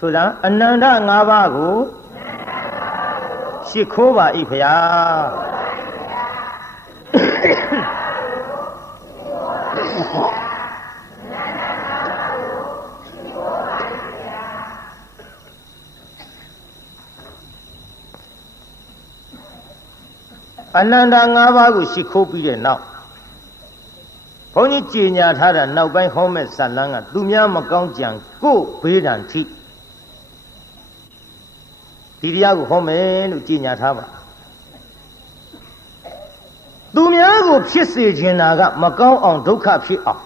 ဆိုတာအနန္တ၅ပါးကိုရှိခိုးပါ၏ဖျားအနန္တ၅ပါးကိုရှိခိုးပြီးတဲ့နောက်ဘုန်းကြီးကြေညာထားတာနောက်ပိုင်းဟောမဲ့ဇာလန်းကသူများမကောင်းကြံကိုယ်ဘေးဒဏ်ထိဒီတရားကိုဟောမယ်လို့ကြေညာထားပါသူများကိုဖြစ်စေခြင်းတာကမကောင်းအောင်ဒုက္ခဖြစ်အောင်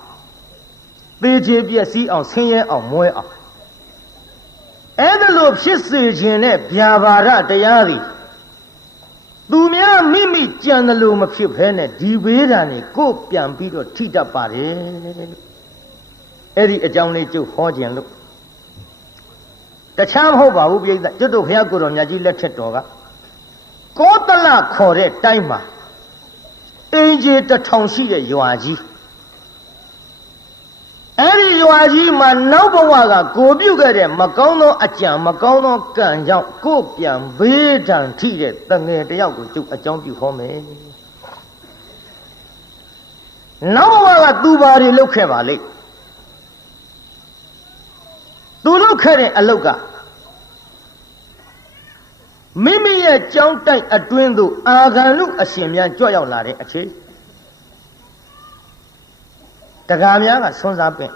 သေချေပျက်စီးအောင်ဆင်းရဲအောင်မွဲအောင်အဲ့ဒါလို့ဖြစ်စေခြင်းနဲ့ဗျာပါဒတရားတွေသူများမိမိကြံတယ်လို့မဖြစ်ဘဲနဲ့ဒီဘေးဒဏ်တွေကိုပြန်ပြီးတော့ထိတတ်ပါတယ်အဲ့ဒီအကြောင်းလေးကျုပ်ဟောခြင်းလို့တခြားမဟုတ်ပါဘူးပြိဿကျွတ်တို့ဘုရားကိုယ်တော်မြတ်ကြီးလက်ထက်တော်ကကောသလခေါ်တဲ့တိုင်းမှာအင်ဂျီ1000ရှိတဲ့ရွာကြီးအဲ့ဒီရွာကြီးမှာနောက်ဘဝကကိုပြုတ်ခဲ့တဲ့မကောင်းသောအကြံမကောင်းသောကံကြောင့်ကိုပြန်ဘေးဒဏ်ထိတဲ့တငယ်တယောက်ကိုကျုပ်အကြောင်းပြုဟောမယ်နောက်ဘဝကသူဘာတွေလုပ်ခဲ့ပါလိမ့်သူလုပ်ခဲ့တဲ့အလုပ်ကမိမိရဲ့ကြောင်းတိုက်အတွင်းသို့အာဂန္တုအရှင်များကြွရောက်လာတဲ့အချိန်တကားများကဆွမ်းစားပင့်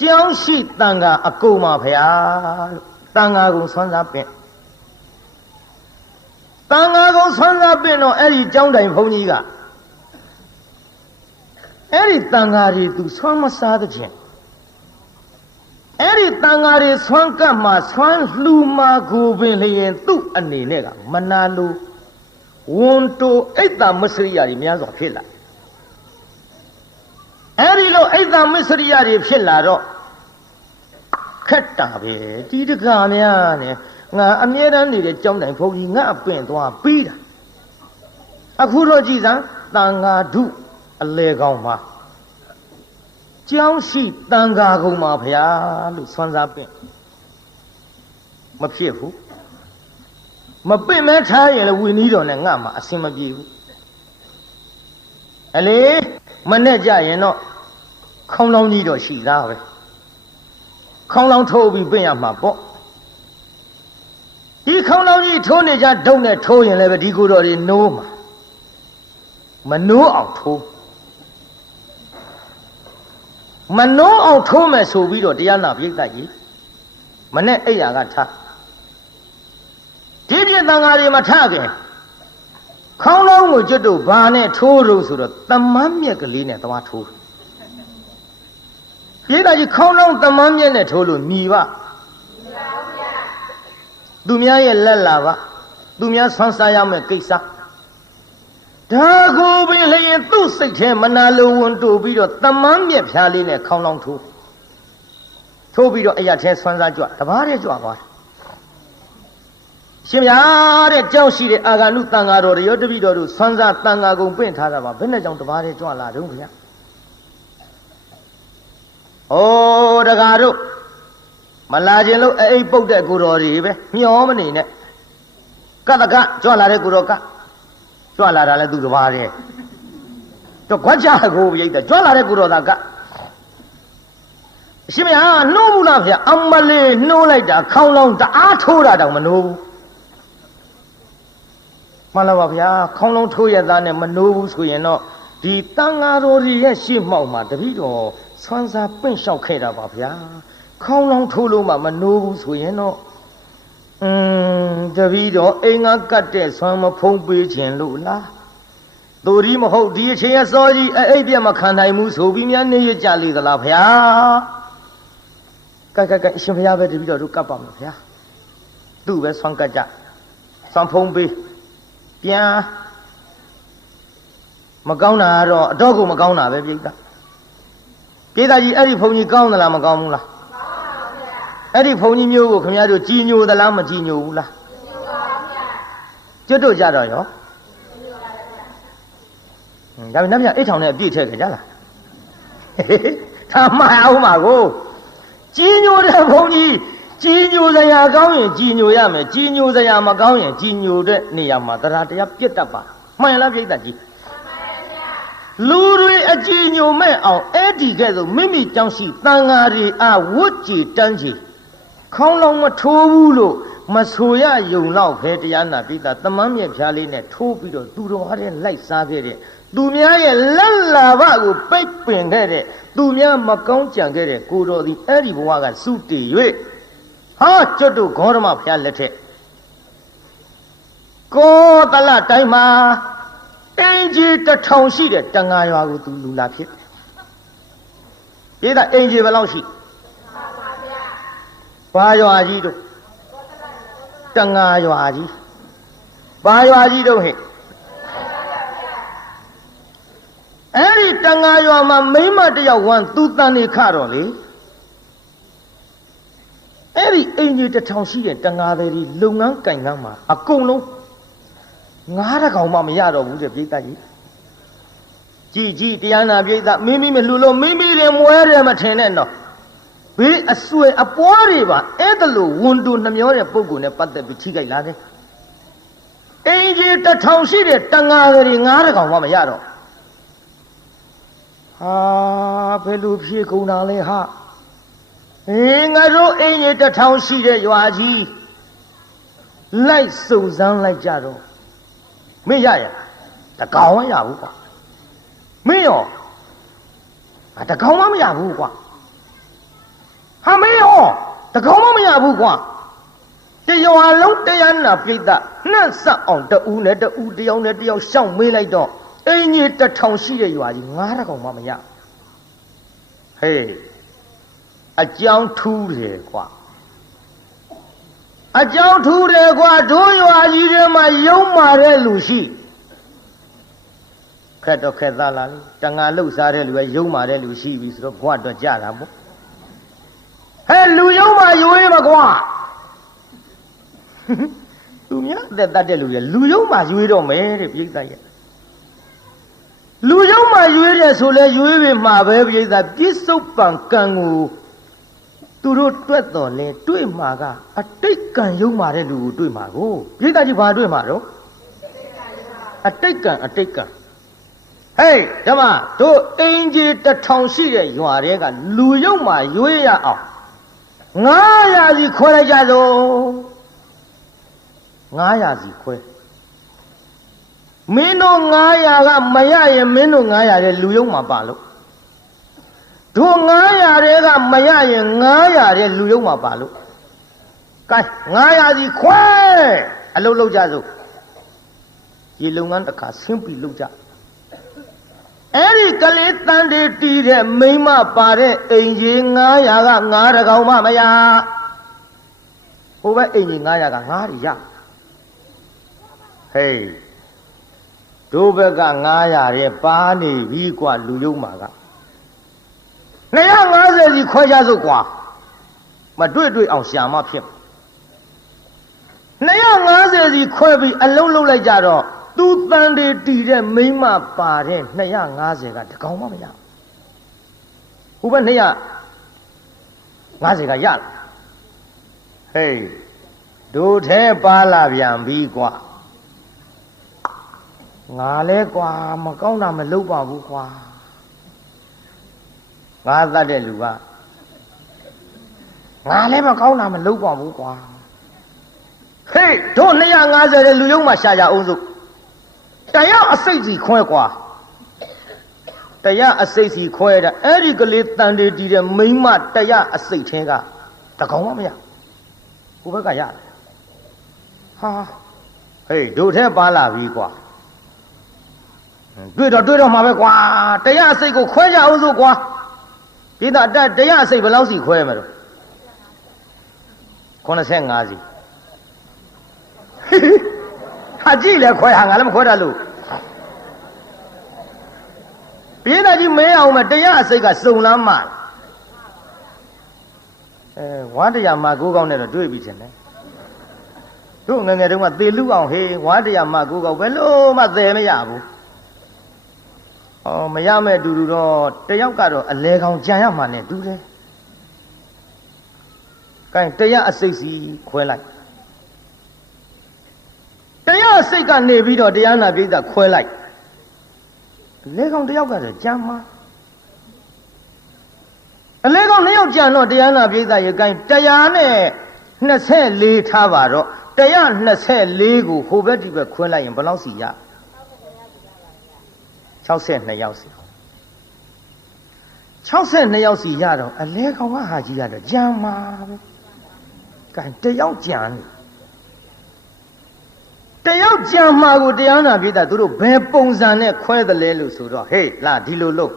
ကြောင်းရှိတန်ခါအကုန်ပါဗျာလို့တန်ခါကုန်ဆွမ်းစားပင့်တန်ခါကုန်ဆွမ်းစားပင့်တော့အဲ့ဒီကြောင်းတိုင်ဘုန်းကြီးကအဲ့ဒီတန်ခါတွေသူဆွမ်းမစားတဲ့ဖြင့်အဲ့ဒီတန်ဃာတွေဆွမ်းကပ်မှာဆွမ်းလှူမှာကိုပင်လျင်သူ့အနေနဲ့ကမနာလိုဝန်တိုအိတ်တာမစ္စရိယတွေများစွာဖြစ်လာအဲ့ဒီလိုအိတ်တာမစ္စရိယတွေဖြစ်လာတော့ခက်တာပဲဒီတကားများနဲ့ငါအမြဲတမ်းနေတဲ့ကြောင်းတိုင်ဘုန်းကြီးငါအပင်သွားပြီးတာအခုတော့ကြည်စမ်းတန်ဃာဓုအလေကောင်မှာကြောင်းရှိတန်ခါကုန်ပါဗျာလို့ဆွမ်းစားပင့်မဖြစ်ဘူးမပင့်မဲထားရင်လည်းဝီနီးတော်နဲ့ငါမှအဆင်မပြေဘူးအလေမနဲ့ကြရင်တော့ခေါင်းလောင်းကြီးတော့ရှိသားပဲခေါင်းလောင်းထိုးပြီးပင့်ရမှာပေါ့ဒီခေါင်းလောင်းကြီးထိုးနေကြဒုံနဲ့ထိုးရင်လည်းပဲဒီကိုယ်တော်တွေနိုးမှာမနိုးအောင်ထိုးမနှောအောင်ထိုးမယ်ဆိုပြီးတော့တရားနာပြိဿကြီးမနဲ့အိယာကထားဒီပြည့်တန်ဃာတွေမထခင်ခေါင်းလုံးကိုကျွတ်တို့ဘာနဲ့ထိုးလို့ဆိုတော့တမန်းမြက်ကလေးနဲ့သွားထိုးပြိဿကြီးခေါင်းလုံးတမန်းမြက်နဲ့ထိုးလို့မြည်ပါသူများရဲ့လက်လာပါသူများဆွမ်းစားရမယ့်ကိစ္စဒါကိုပင်လျင်သူ့စိတ်ထဲမနာလိုဝန်တိုးပြီးတော့တမန်းမြက်ဖြားလေးနဲ့ခေါင်းလောင်းထိုးပြီးတော့အရာထဲဆွမ်းစားကြွတဘာတဲ့ကြွသွားတယ်ရှင်ဗျာတဲ့ကြောက်ရှိတဲ့အာဂန္တုတန်ဃာတော်တွေရောတပိတော်တို့ဆွမ်းစားတန်ဃာကုံပင့်ထားတာပါဘယ်နဲ့ကြောင့်တဘာတဲ့ကြွလာတုံးခင်ဗျာဩတကားတို့မလာခြင်းလို့အိပ်ပုတ်တဲ့ကိုတော်တွေပဲမျောမနေနဲ့ကတကကြွလာတဲ့ကိုတော်ကကြွလာတာလဲသူတပါးတဲ့တော့ခွက်ချကိုပြိတ္တကြွလာတဲ့ကိုတော်သားကအရှင်မဟာနှိုးဘူးလားဗျအမလေးနှိုးလိုက်တာခေါင်းလောင်းတအားထိုးတာတောင်မနှိုးဘူးမှန်လားပါဗျာခေါင်းလောင်းထိုးရသားနဲ့မနှိုးဘူးဆိုရင်တော့ဒီတန်ဃာတော်ကြီးရဲ့ရှေ့မှောက်မှာတပည့်တော်ဆွမ်းစားပင့်လျှောက်ခဲ့တာပါဗျာခေါင်းလောင်းထိုးလို့မှမနှိုးဘူးဆိုရင်တော့တပည့်တော်အိမ်ငါကတ်တဲ့ဆွမ်းမဖုံးပေးခြင်းလို့လားသူဒီမဟုတ်ဒီအချိန်အစောကြီးအိပ်ပြမခံနိုင်ဘူးဆိုပြီးများနေရကြလေသလားဗျာကဲအရှင်ဘုရားပဲတပည့်တော်တို့ကတ်ပါမယ်ဗျာသူ့ပဲဆွမ်းကတ်ကြဆွမ်းဖုံးပေးပြန်မကောင်းတာကတော့အတော့ကိုမကောင်းတာပဲပြိဿကြီးအဲ့ဒီဘုံကြီးကောင်းသလားမကောင်းဘူးလားအဲ့ဒီဘုံကြီးမျိုးကိုခင်ဗျားတို့ကြည်ညိုသလားမကြည်ညိုဘူးလားကျွတ်တို့ကြတော့ရောဒါပေမဲ့ညအိတ်ထောင်နဲ့အပြည့်ထည့်ခဲ့ကြလားထားမှအောင်ပါကို ကြီးညိုတဲ့ဘုန်းကြီးကြီးညိုစရာကောင်းရင်ကြီးညိုရမယ်ကြီးညိုစရာမကောင်းရင်ကြီးညိုတဲ့နေရာမှာတရားတရားပြတ်တတ်ပါမှန်လားပြိတ္တကြီးလူတွေအကြည်ညိုမဲ့အောင်အဲ့ဒီကဲ့သို့မိမိကြောင့်ရှိတန်ဃာတွေအားဝတ်ကြည်တန်းကြည်ခေါင်းလုံးမထိုးဘူးလို့မဆိုရယုံတော့ဖဲတရားနာပိတာသမမ်းမြက်ဖြားလေးနဲ့ထိုးပြီးတော့သူတော်ဟာတဲ့လိုက်စားခဲ့တဲ့သူများရဲ့လက်လာဘကိုပိတ်ပင်ခဲ့တဲ့သူများမကောင်းကြံခဲ့တဲ့ကိုတော်သည်အဲ့ဒီဘဝကစုတည်၍ဟာကျွတ်တို့ဂေါရမဖျားလက်ထက်ကိုတလတိုင်းမှာအင်ကြီး1000ရှိတဲ့တန်ဃာရွာကိုသူလူလာဖြစ်ပြေးတာအင်ကြီးဘယ်လောက်ရှိဘာရွာကြီးတို့တန်ဃာရွာကြီးဘာရွာကြီးတို့ဟဲ့အဲ့ဒီတန်ဃာရွာမှာမိမတယောက်ဝမ်းသူတန်နေခတော့လေအဲ့ဒီအင်ကြီး1000ရှိတဲ့တန်ဃာတွေလုပ်ငန်းကင်ငန်းမှာအကုန်လုံး9ကောင်မှမရတော့ဘူးတဲ့ပြိတ္တကြီးကြည်တရားနာပြိတ္တမိမိမလှူလို့မိမိတွေမွဲတယ်မထင်နဲ့တော့ဘေးအဆွေအပွားတွေပါအဲ့ဒါလို့ဝန်တူနှမျောတဲ့ပုဂ္ဂိုလ်နဲ့ပတ်သက်ပြီးထိခိုက်လာတယ်အင်ကြီး1000ရှိတဲ့တန်ဃာတွေ9ကောင်မှမရတော့ဟာဘယ်လိုဖြေကုန်တာလဲဟာငါတို့အင်ကြီး1000ရှိတဲ့ရွာကြီးလိုက်စုံစမ်းလိုက်ကြတော့မင်းရရတကောင်မရဘူးကွာမင်းရောတကောင်မရဘူးကွာဟာမင်းရောတကောင်မရဘူးကွာတရွာလုံးတရားနာပြိတ္တနှက်ဆက်အောင်တူနဲ့တူတယောက်နဲ့တယောက်ရှောက်မေးလိုက်တော့အင်းကြီး1000ရှိတဲ့ရွာကြီး9ကောင်မှမရဟေးအကြောင်းထူးတယ်ကွာအကြောင်းထူးတယ်ကွာတို့ရွာကြီးထဲမှာယုံမာတဲ့လူရှိခက်တော့ခက်သားလားလေတန်ငါလှုပ်ရှားတဲ့လူပဲယုံမာတဲ့လူရှိပြီဆိုတော့ဘွားတော့ကြတာပေါ့ဟဲ့လူယုံမာရွေးမကွာသူများတက်တတ်တဲ့လူတွေလူယုံမာရွေးတော့မယ်တဲ့ပြိဿရဲ့လူယုံမာရွေးတယ်ဆိုလဲရွေးပြီမှာပဲပြိဿပြစ္ဆုတ်ပံကံကိုသူတို့တွက်တော်လဲတွေ့မှာကအတိတ်ကံယုံမာတဲ့လူကိုတွေ့မှာကိုပြိဿကြီးဘာတွေ့မှာတော့အတိတ်ကံဟေးဓမ္မတို့အင်ကြီး1000ရှိတဲ့ရွာတွေကလူယုံမာရွေးရအောင်900စီခွဲလိုက်ကြလို့900စီခွဲမင်းတို့900ကမရရင်မင်းတို့900တဲ့လူယုံမာပါလို့တို့900တဲ့ကမရရင်900တဲ့လူယုံမာပါလို့ကဲ900စီခွဲအလုပ်လုပ်ကြစို့ဒီလုပ်ငန်းတစ်ခါဆင်းပြီးလုပ်ကြအဲ့ဒီကလေးတန်တေတီးတဲ့မိမပါတဲ့အိမ်ကြီး900က9တကောင်မှမရဟိုဘက်အိမ်ကြီး900က9တွေရဟေးတို့ဘက်က900တဲ့ပါနေပြီกว่าလူယုံမှာက250စီခွဲကြစို့กว่าမတွေ့အောင်ရှာမဖြစ်250စီခွဲပြီးအလုံးလုံးလိုက်ကြတော့သူတန်တေတီတဲ့မိမပါတဲ့250ကတကောင်မှမရဟိုဘက်250ကရဟေးတို့ထဲပါလာပြန်ပြီกว่าငါလဲกว่าမကောင်းတာမလုပ်ပါဘူးกว่าငါသတ်တဲ့လူကငါလဲမကောင်းတာမလုပ်ပါဘူးกว่าဟေးတို့250တဲ့လူယုံမှာရှာကြအောင်စို့တရားအစိတ်စီခွဲกว่าတရားအစိတ်စီခွဲတာအဲ့ဒီကလေးတန်တေတီတဲ့မိမတရားအစိတ်ထဲကတကောင်မှမရကိုဘက်ကရတယ်ဟာဟေးတို့ထဲပါလာပြီกว่าတွေ့တော့မှာပဲกว่าတရားအစိတ်ကိုခွဲကြအောင်စို့กว่าဒီတော့တရားအစိတ်ဘယ်လောက်စီခွဲမှာတော့85စီဟာကြည့်လေခွဲဟာငါလည်းမခွဲတတ်လို့ပြေးတာကြီးမဲအောင်မတရားအစိတ်ကစုံလမ်းမှဝါတရားမှာ9ကောင်းနဲ့တော့တွေ့ပြီထင်တယ်တို့ငငယ်တုန်းကသေလူအောင်ဟေးဝါတရားမှာ9ကောင်းဘယ်လို့မှသေမရဘူးမရမဲ့တူတူတော့တယောက်ကတော့အလဲကောင်ကြံရမှနဲ့တူတယ် ကဲတရားအစိတ်စီခွဲလိုက်တရားအစိတ်ကနေပြီးတော့တရားနာပိဋကခွဲလိုက်လေကောင်တယောက်ကဆိုကြမ်းမှာအလေကောင်နှစ်ယောက်ကြံတော့တရားနာပိဋကရေကဲတရားနဲ့24ထားပါတော့124ကိုဟိုဘက်ဒီဘက်ခွဲလိုက်ရင်ဘယ်လောက်စီရ62ယောက်စီ62ယောက်စီရတော့အလဲကောင်ကဟာကြီးရတော့ကြံမှာပဲကဲတယောက်ကြံတယောက်ကြံမှာကိုတရားနာပိဋကသူတို့ဘယ်ပုံစံနဲ့ခွဲတယ်လဲလို့ဆိုတော့ဟေးလာဒီလိုလို့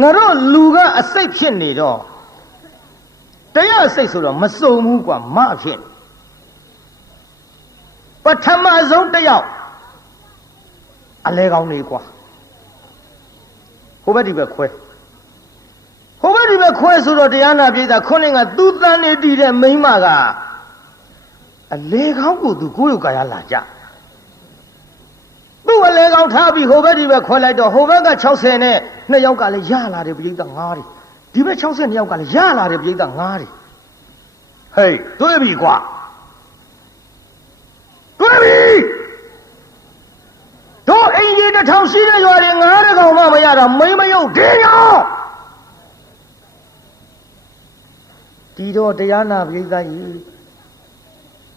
ငါတို့လူကအစိတ်ဖြစ်နေတော့တရားအစိတ်ဆိုတော့မစုံဘူးကွာမဖြစ်ပထမဆုံးတယောက်အလဲကောင်းနေကွာဟိုဘက်ဒီဘက်ခွဲဟိုဘက်ဒီဘက်ခွဲဆိုတော့တရားနာပိဋကခုနှစ်ကသူ့တန်နေတည်တဲ့မိန်းမကအလဲကောင်းကိုသူကိုယ်ရုပ်ကာယလာကြသူ့အလဲကောင်းထားပြီးဟိုဘက်ဒီဘက်ခွဲလိုက်တော့ဟိုဘက်က60နဲ့2ယောက်ကလည်းရလာတယ်ပိဋက9တွေဒီဘက်62ယောက်ကလည်းရလာတယ်ပိဋက9တွေဟေးတွေ့ပြီကွာတွေ့ပြီတို့အင်ကြီးတစ်ထောင်ရှိတဲ့ရွာတွေ9ကောင်မှမရတော့မိမယုတ်ဒင်းရောဒီတော့တရားနာပိဋကကြီး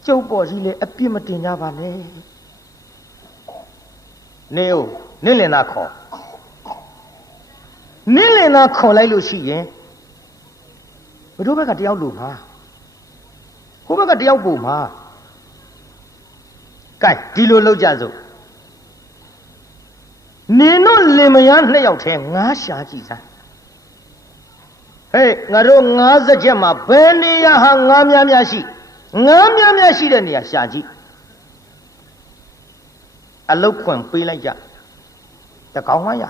ကျုပ်ပေါ်ကြီးလေအပြစ်မတင်ကြပါနဲ့နေဦးနင်းလင်သားခေါ်နင်းလင်သားခေါ်လိုက်လို့ရှိရင်ဘယ်တို့ဘက်ကတယောက်လို့မှာဟိုဘက်ကတယောက်ပုံမှာကဲဒီလိုလောက်ကြစို့နင်တို့လင်မယား2ယောက်ထဲငါးရှာကြည့်စမ်းဟေးငါတို့50ချက်မှာဘယ်နေရာဟာငါးများရှိငါးများရှိတဲ့နေရာရှာကြည့်အလုတ်ခွန်ပေးလိုက်ကြတကောင်မှရ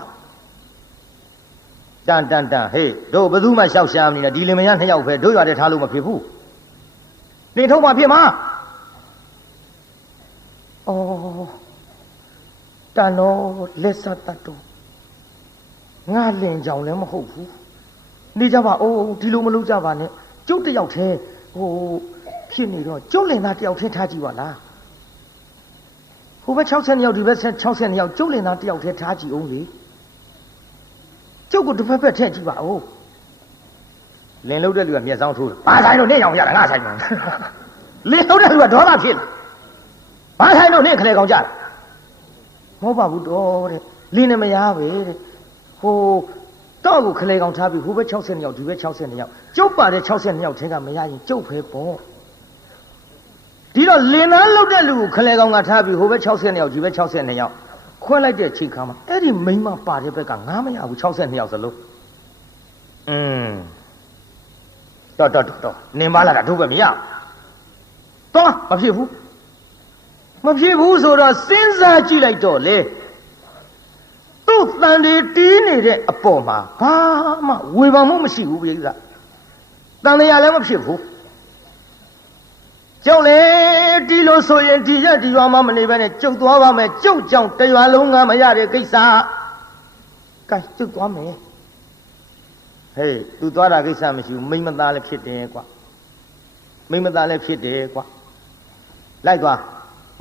တန်ဟေးတို့ဘယ်သူမှရှောက်ရှာမနေနဲ့ဒီလင်မယား2ယောက်ပဲတို့ရွာတဲ့ထားလို့မဖြစ်ဘူးနေထုတ်မှဖြစ်မှာဩတန်တော့လက်ဆက်တတ်တော့ငါလင်ကြောင်လည်းမဟုတ်ဘူးနေကြပါအိုးဒီလိုမလုပ်ကြပါနဲ့ကျုပ်တယောက်ထဲဟိုဖြစ်နေတော့ကျုပ်လင်သားတယောက်ထဲထားကြည့်ပါလားဟိုဘက်60ယောက်ဒီဘက်60ယောက်ကျုပ်လင်သားတယောက်ထဲထားကြည့်အောင်လေကျုပ်ကိုတစ်ဖက်ဖက်ထည့်ကြည့်ပါဦးလင်လုံးတဲ့လူကမျက်စောင်းထိုးဘာဆိုင်လို့နေအောင်ရတာငါဆိုင်မှာလင်လုံးတဲ့လူကဒေါသဖြစ်လာဘာဆိုင်လို့နေခလေကောင်ကြတာမဟုတ်ပါဘူးတော့တဲ့လင်းနေမရပဲတဲ့ဟိုတော့ကိုခလေကောင်ထားပြီးဟိုဘက်60ယောက်ဒီဘက်60ယောက်ကျုပ်ပါတဲ့60ယောက်ထဲကမရရင်ကျုပ်ပဲပေါ့ဒီတော့လင်သားလောက်တဲ့လူကိုခလေကောင်ကထားပြီးဟိုဘက်60ယောက်ဒီဘက်60ယောက်ခွဲလိုက်တဲ့ချိန်ခါမှာအဲ့ဒီမိန်းမပါတဲ့ဘက်ကငါမရဘူး62ယောက်စလုံးတော့နင်ပါလာတာတို့ပဲမရတော့မဖြစ်ဘူးဆိုတော့စဉ်းစားကြည့်လိုက်တော့လေသူ့တန်တွေတီးနေတဲ့အပေါ်မှာဘာမှဝေဖန်မှုမရှိဘူးပြိဿတန်တရားလည်းမဖြစ်ဘူးကျုပ်လေဒီလိုဆိုရင်ဒီရက်ဒီရွာမှမနေပဲနဲ့ကျုပ်သွားပါမယ်ကျုပ်ကြောင့်တရွာလုံးကမရတဲ့ကိစ္စကဲကျုပ်သွားမယ်ဟေးသူသွားတာကိစ္စမရှိဘူးမိမသားလည်းဖြစ်တယ်ကွာလိုက်သွား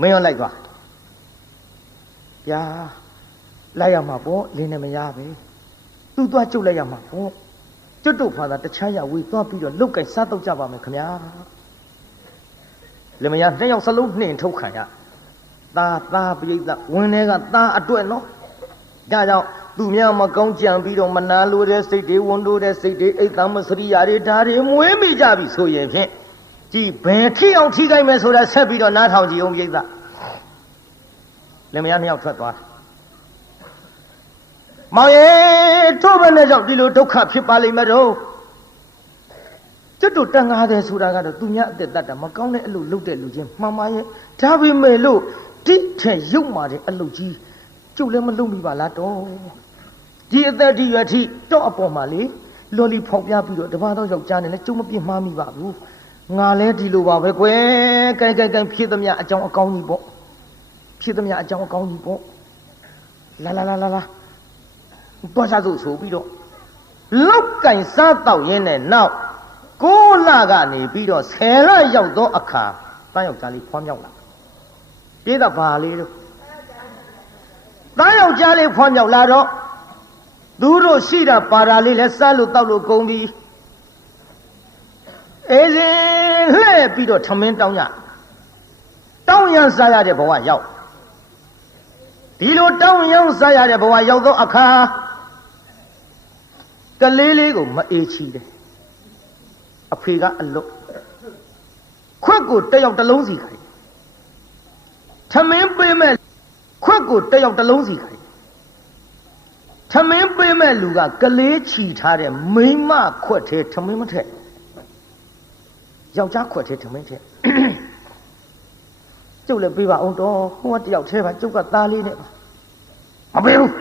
မင်းရောလိုက်သွားဗျာလိုက်ရမှာပေါ့လင်းနေမရပဲသူသွားကျုပ်လိုက်ရမှာပေါ့ကျွတ်တို့ဖာသာတခြားရဝေးသွားပြီးတော့လုတ်ကိုက်စားတော့ကြပါမယ်ခင်ဗျာလင်မယား2ယောက်စလုံးနှင်ထုတ်ခံရသားပိဋကဝင်ထဲကသားအတွက်နော်ဒါကြောင့်သူများမကောင်းကြံပြီးတော့မနာလိုတဲ့စိတ်တွေဝန်တိုးတဲ့စိတ်တွေအိတ်သမစရိယာတွေဓာတွေမွေးမိကြပြီဆိုရင်ဖြင့်ကြည်ဘယ်ထိအောင်ထိခိုက်မယ်ဆိုတာဆက်ပြီးတော့နားထောင်ကြည့်အောင်ပိဋကလင်မယား2ယောက်ထွက်သွားမောင်ရဲ့တို့ဘယ်နဲ့ကြောင့်ဒီလိုဒုက္ခဖြစ်ပါလိမ့်မယ်တော့ကျွတ်တို့တန်ငါတယ်ဆိုတာကတော့သူများအသက်တတ်တာမကောင်းတဲ့အလုပ်လုပ်တဲ့လူချင်းမှန်ပါရဲ့ဒါပေမဲ့လို့တိထဲရုပ်မာတဲ့အလုပ်ကြီးကျုပ်လည်းမလုပ်မိပါလားတော့ဒီအသက်ဒီရွယ်ထိတော့အပေါ်မှာလေလော်လီဖောက်ပြပြီးတော့တပါးတော့ယောက်ျားနဲ့လည်းကျုပ်မပြစ်မှားမိပါဘူးငါလည်းဒီလိုပါပဲကွယ်ကိုင်ဖြစ်သမျှအကြောင်းအကောင်းကြီးပေါ့လာတွားစားစို့ဆိုပြီးတော့လောက်ကင်စားတော့ရင်းနဲ့နောက် ကိုးလကနေပြီးတော့10လရောက်သောအခါတန်းယောက်ျားလေးဖွားမြောက်လာပြေးတာဘာလေးလို့တန်းယောက်ျားလေးဖွားမြောက်လာတော့သူတို့ရှိတာပါတာလေးလဲစားလို့တောက်လို့ကုန်ပြီအေးစဉ်လှဲ့ပြီးတော့ထမင်းတောင်းရစားရတဲ့ဘဝရောက်ဒီလိုတောင်းရမ်းစားရတဲ့ဘဝရောက်သောအခါကလေးလေးကိုမအေးချီတယ်အဖေကအလွတ်ခွက်ကိုတက်ရောက်တစ်လုံးစီခိုင်းထမင်းပေးမဲ့ခွက်ကိုတက်ရောက်တစ်လုံးစီခိုင်းထမင်းပေးမဲ့လူကကလေးချီထားတဲ့မိန်းမခွက်ထဲထမင်းမထက်ယောက်ျားခွက်ထဲထမင်းထက်ကျုပ်လည်းပေးပါအောင်တော့ဟိုကတယောက်ထဲပါကျုပ်ကသားလေးနဲ့ပါမပေးဘူး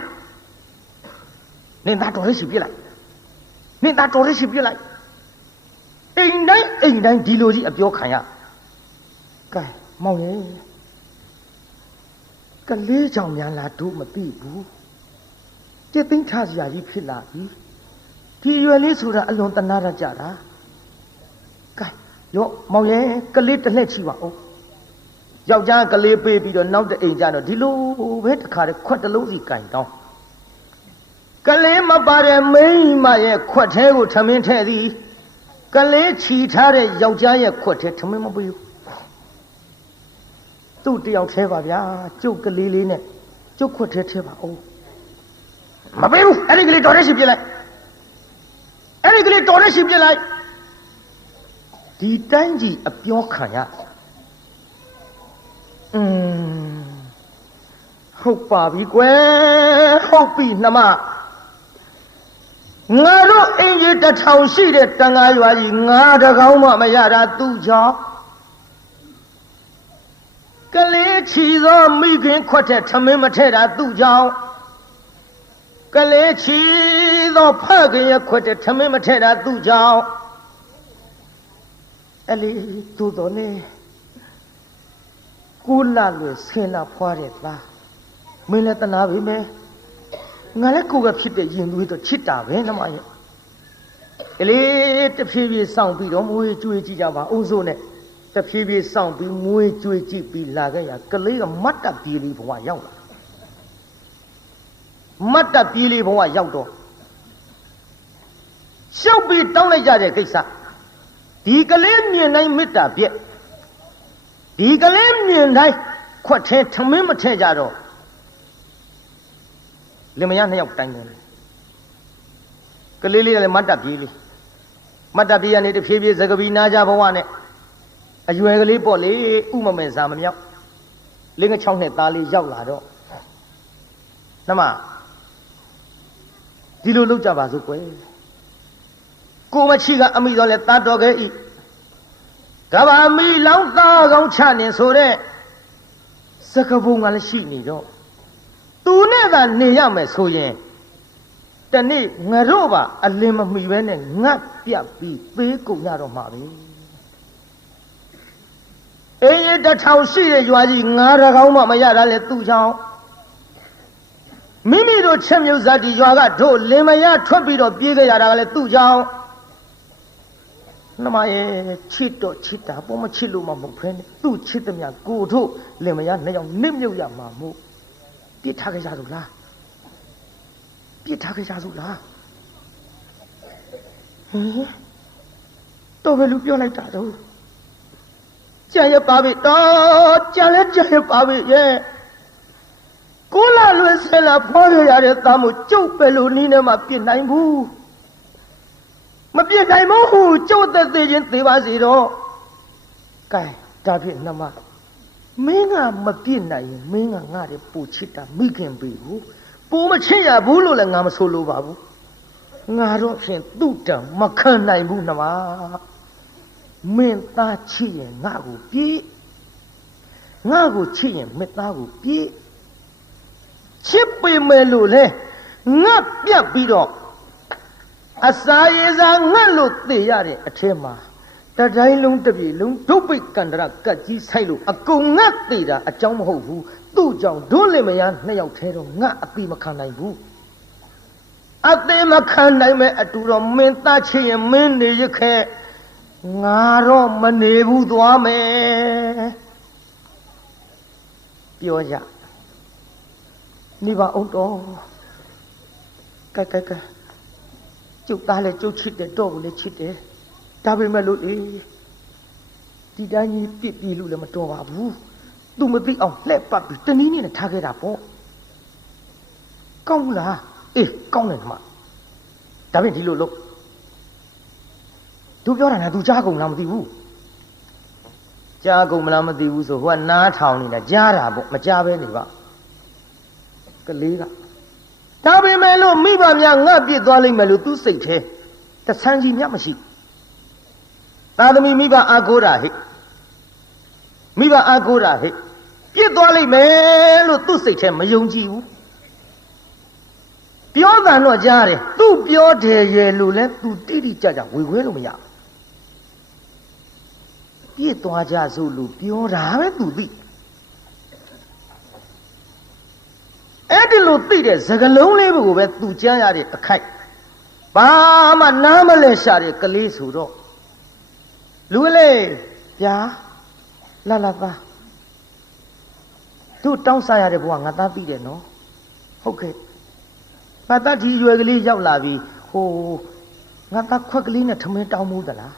နင်သားတော်လေးရှိပြစ်လိုက်နင်သားတော်လေးရှိပြစ်လိုက်အိမ်တိုင်းဒီလိုကြီးအပြောခံရကဲမောင်ရဲ့ကလေးကြောင့်များလားတို့မသိဘူးတည်သိမ်းထားစရာကြီးဖြစ်လာပြီဒီရွယ်လေးဆိုတာအလွန်တနာရကြတာကဲရောမောင်ရဲ့ကလေးတစ်လက်ချီပါဦးယောက်ျားကလေးပေးပြီးတော့နောက်တဲ့အိမ်ကျတော့ဒီလိုပဲတခါတည်းခွက်တစ်လုံးစီကင်တောင်းကလေးမပါတဲ့မိန်းမရဲ့ခွက်သေးကိုထမင်းထဲသည်ကလေးချီထားတဲ့ယောက်ျားရဲ့ခွက်သေးထမင်းမပေးဘူးသူ့တယောက်သေးပါဗျာကျုပ်ကလေးလေးနဲ့ကျုပ်ခွက်သေးထဲပါအောင်မပေးဘူးအဲ့ဒီကလေးတော်ရဲရှိပြလိုက်အဲ့ဒီကလေးတော်ရဲရှိပြလိုက်ဒီတိုင်းကြီးအပြောခံရဟုတ်ပါပြီကွယ်ဟုတ်ပြီနှမငါတို့အင်ကြီး1000ရှိတဲ့တန်ဃာရွာကြီးငါတကောင်းမှမရတာသူ့ကြောင့်ကလေးချီသောမိခင်ခွက်တဲ့ထမင်းမထဲတာသူ့ကြောင့်ကလေးချီသောဖခင်ရဲ့ခွက်တဲ့ထမင်းမထဲတာသူ့ကြောင့်အဲ့လေသူ့တော်လေကိုလာလွယ်ဆင်းလာဖွားတဲ့သားမင်းလည်းတနာပြီမယ်ငါလည်းကိုယ်ကဖြစ်တဲ့ရင်သွေးတော့ချစ်တာပဲနှမရဲ့ကလေးတဖြည်းဖြည်းစောင့်ပြီးတော့မွေးကြွေးကြည့်ကြပါဦးစိုးနဲ့တဖြည်းဖြည်းစောင့်ပြီးမွေးကြွေးကြည့်ပြီးလာခဲ့ရကလေးကမတ်တပ်ပြေးလေးဘဝရောက်လာမတ်တပ်ပြေးလေးဘဝရောက်တော့ရှောက်ပြီးတောင်းလိုက်ကြတဲ့ကိစ္စဒီကလေးမြင်တိုင်းမေတ္တာပြည့်ဒီကလေးမြင်တိုင်းခွက်ထဲထမင်းမထဲကြတော့လင်မယားနှစ်ယောက်တိုင်းတယ်ကလေးလေးလည်းမတ်တပ်ပြေးလေးမတ်တပ်ပြေးကနေတဖြည်းဖြည်းသကပီနာကြဘဝနဲ့အရွယ်ကလေးပေါ့လေဥမမဲစာမမြောက်လင်းက6နှစ်သားလေးရောက်လာတော့နှမဒီလိုလုပ်ကြပါစို့ကွယ်ကိုမချီကအမိတော်လဲတတ်တော်ခဲ့ဤကဘာမီလောင်းသားကောင်းချနေဆိုတဲ့စကပုံကလည်းရှိနေတော့သူနဲ့သာနေရမယ်ဆိုရင်တနေ့ငါတို့ပါအလင်းမမီပဲနဲ့ငတ်ပြတ်ပြီးသေးကုန်ရတော့မှာပဲအေး1000ရှိတဲ့ရွာကြီးငါးကောင်းမှမရတာလေသူ့ကြောင့်မိမိတို့ချက်မြုပ်ဇာတိရွာကတို့လင်မယားထွက်ပြီးတော့ပြေးကြရတာကလည်းသူ့ကြောင့်နှမရဲ့ချစ်တော့ချစ်တာပေါ်မချစ်လို့မှမဟုတ်ဖ ೇನೆ သူ့ချစ်သမျှကိုတို့လင်မယားနှစ်ယောက်နစ်မြုပ်ရမှာမို့ပြစ်ထားကြရလို့လားပြစ်ထားကြရလို့လားဟင်တော့ဘယ်လိုပြောလိုက်တာတော့ကြံရပါပြီတော့ကြံလဲကြံရပါပြီရဲ့ကိုလာလွယ်ဆဲလာဖွားရရတဲ့သားမို့ကျုပ်ပဲလို့နီးနေမှပြစ်နိုင်ဘူးမပြစ်နိုင်ဘူးကျုပ်သက်သေးချင်းသေးပါစေတော့ကဲဒါဖြင့်နှမမင်းကမပြစ်နိုင်ရင်မင်းကငါ့ရဲ့ပူချစ်တာမိခင်ပြီဘူးပူမချစ်ရဘူးလို့လည်းငါမဆိုလိုပါဘူးငါတော့ဖြင့်သူ့တံမခံနိုင်ဘူးနှမမင်းသားချစ်ရင်ငါ့ကိုပြေးငါ့ကိုချစ်ရင်မင်းသားကိုပြေးချစ်ပေမဲ့လို့လေငါပြတ်ပြီးတော့အစာရေစာငတ်လို့သိရတဲ့အထဲမှာတတိုင်းလုံးတစ်ပြေလုံးဒုပိတ်ကန္တရကတ်ကြီးဆိုင်လို့အကုန်ငတ်သိတာအကြောင်းမဟုတ်ဘူးသူ့ကြောင့်ဒုလင်မယားနှစ်ယောက်ထဲတော့ငတ်အတိမခံနိုင်ဘူးအသေးမခံနိုင်မဲ့အတူတော့မင်းသားချစ်ရင်မင်းနေရခဲ့ ငါတော့မနေဘူးသွားမယ်ပြောကြနေပါအောင်တော့ကဲကျုပ်သားလည်းကျုပ်ချစ်တယ်တော့ကိုလည်းချစ်တယ်ဒါပေမဲ့လို့လေဒီတိုင်းကြီးပြစ်ပြီးလို့လည်းမတော်ပါဘူးသူမသိအောင်လှည့်ပတ်ပြီးတနည်းနည်းနဲ့ထားခဲ့တာပေါ့ကောင်းဘူးလားအေးကောင်းတယ်ခမဒါပြင်ဒီလိုလို့သူပြောတာနဲ့သူကြားကုန်လားမသိဘူးကြားကုန်မလားမသိဘူးဆိုဟိုကနားထောင်နေတာကြားတာပေါ့မကြားပဲနေပါကလေးကဒါပေမဲ့လို့မိဘများငါပြစ်သွားလိမ့်မယ်လို့သူစိတ်သေးတဆန်းကြီးမြတ်မရှိသာသမီမိဘအာကိုးတာဟိမိဘအာကိုးတာဟိပြစ်သွားလိမ့်မယ်လို့သူစိတ်သေးမယုံကြည်ဘူးပြောတာတော့ကြားတယ်သူပြောတယ်ရဲ့လို့လဲသူတိတိကျကျဝေခွဲလို့မရပြစ်သွားကြစို့လို့ပြောတာပဲသူသိအဲ့ဒီလိုသိတဲ့စကလုံးလေးကိုပဲသူကြားရတဲ့အခိုက်ဘာမှနားမလဲရှာတဲ့ကလေးဆိုတော့လူလေးဗျာလာပါတို့တောင်းစားရတဲ့ဘဝငါသားသိတယ်နော်ဟုတ်ကဲ့ငါသားဒီရွယ်ကလေးရောက်လာပြီဟိုငါသားခွက်ကလေးနဲ့ထမင်းတောင်းမှုသလား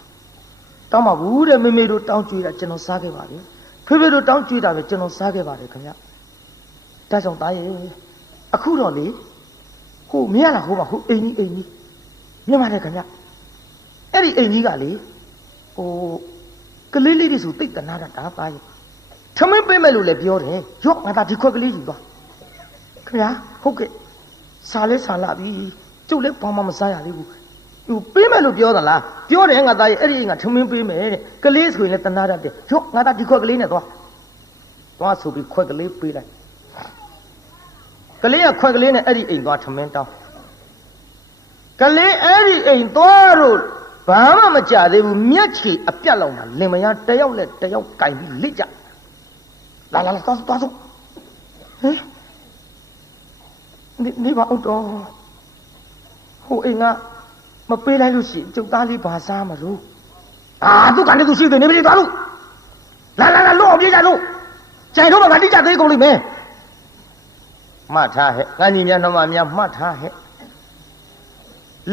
တောင်းပါဘူးတဲ့မေမေတို့တောင်းကြွေးတာကျွန်တော်စားခဲ့ပါပြီဖေဖေတို့တောင်းကြွေးတာပဲကျွန်တော်စားခဲ့ပါတယ်ခင်ဗျဒါကြောင့်သားရဲ့အခုတော့လေဟိုမရလားဟိုပါဟိုအိမ်ကြီးမြင်ပါတယ်ခင်ဗျအဲ့ဒီအိမ်ကြီးကလေဟိုကလေးလေးတွေဆိုတိတ်တနာတာဒါသားရဲ့ထမင်းပေးမယ်လို့လည်းပြောတယ်ရော့ငါသားဒီခွက်ကလေးယူသွားခင်ဗျဟုတ်ကဲ့စားလဲစားလာပြီကျုပ်လည်းဘာမှမစားရသေးဘူးသူပေးမယ်လို့ပြောသလားပြောတယ်ငါသားရဲ့အဲ့ဒီငါထမင်းပေးမယ်တဲ့ကလေးဆိုရင်လည်းတနာတတ်တယ်ရော့ငါသားဒီခွက်ကလေးနဲ့သွားဆိုပြီးခွက်ကလေးပေးလိုက်ကလေးကခွက်ကလေးနဲ့အဲ့ဒီအိမ်သွားထမင်းတောင်းကလေးအဲ့ဒီအိမ်သွားတော့ဘာမှမကြသေးဘူးမျက်ခြေအပြတ်လောက်မှာလင်မယားတယောက်နဲ့တယောက်ကင်ပြီးလိကြလာသွားစို့ဟဲ့နေပါဦးတော့ဟိုအိမ်ကမပေးလိုက်လို့ရှိရင်ကျုပ်သားလေးဘာစားမလို့သူကနေသူရှိသေးနေပြီသွားလို့လာလို့အောင်ပြေးကြလို့ကြိုင်တော့ငါတိကျသေးကုန်လိမ့်မယ်မှတ်ထားဟဲ့ငါညီများနှမများမှတ်ထားဟဲ့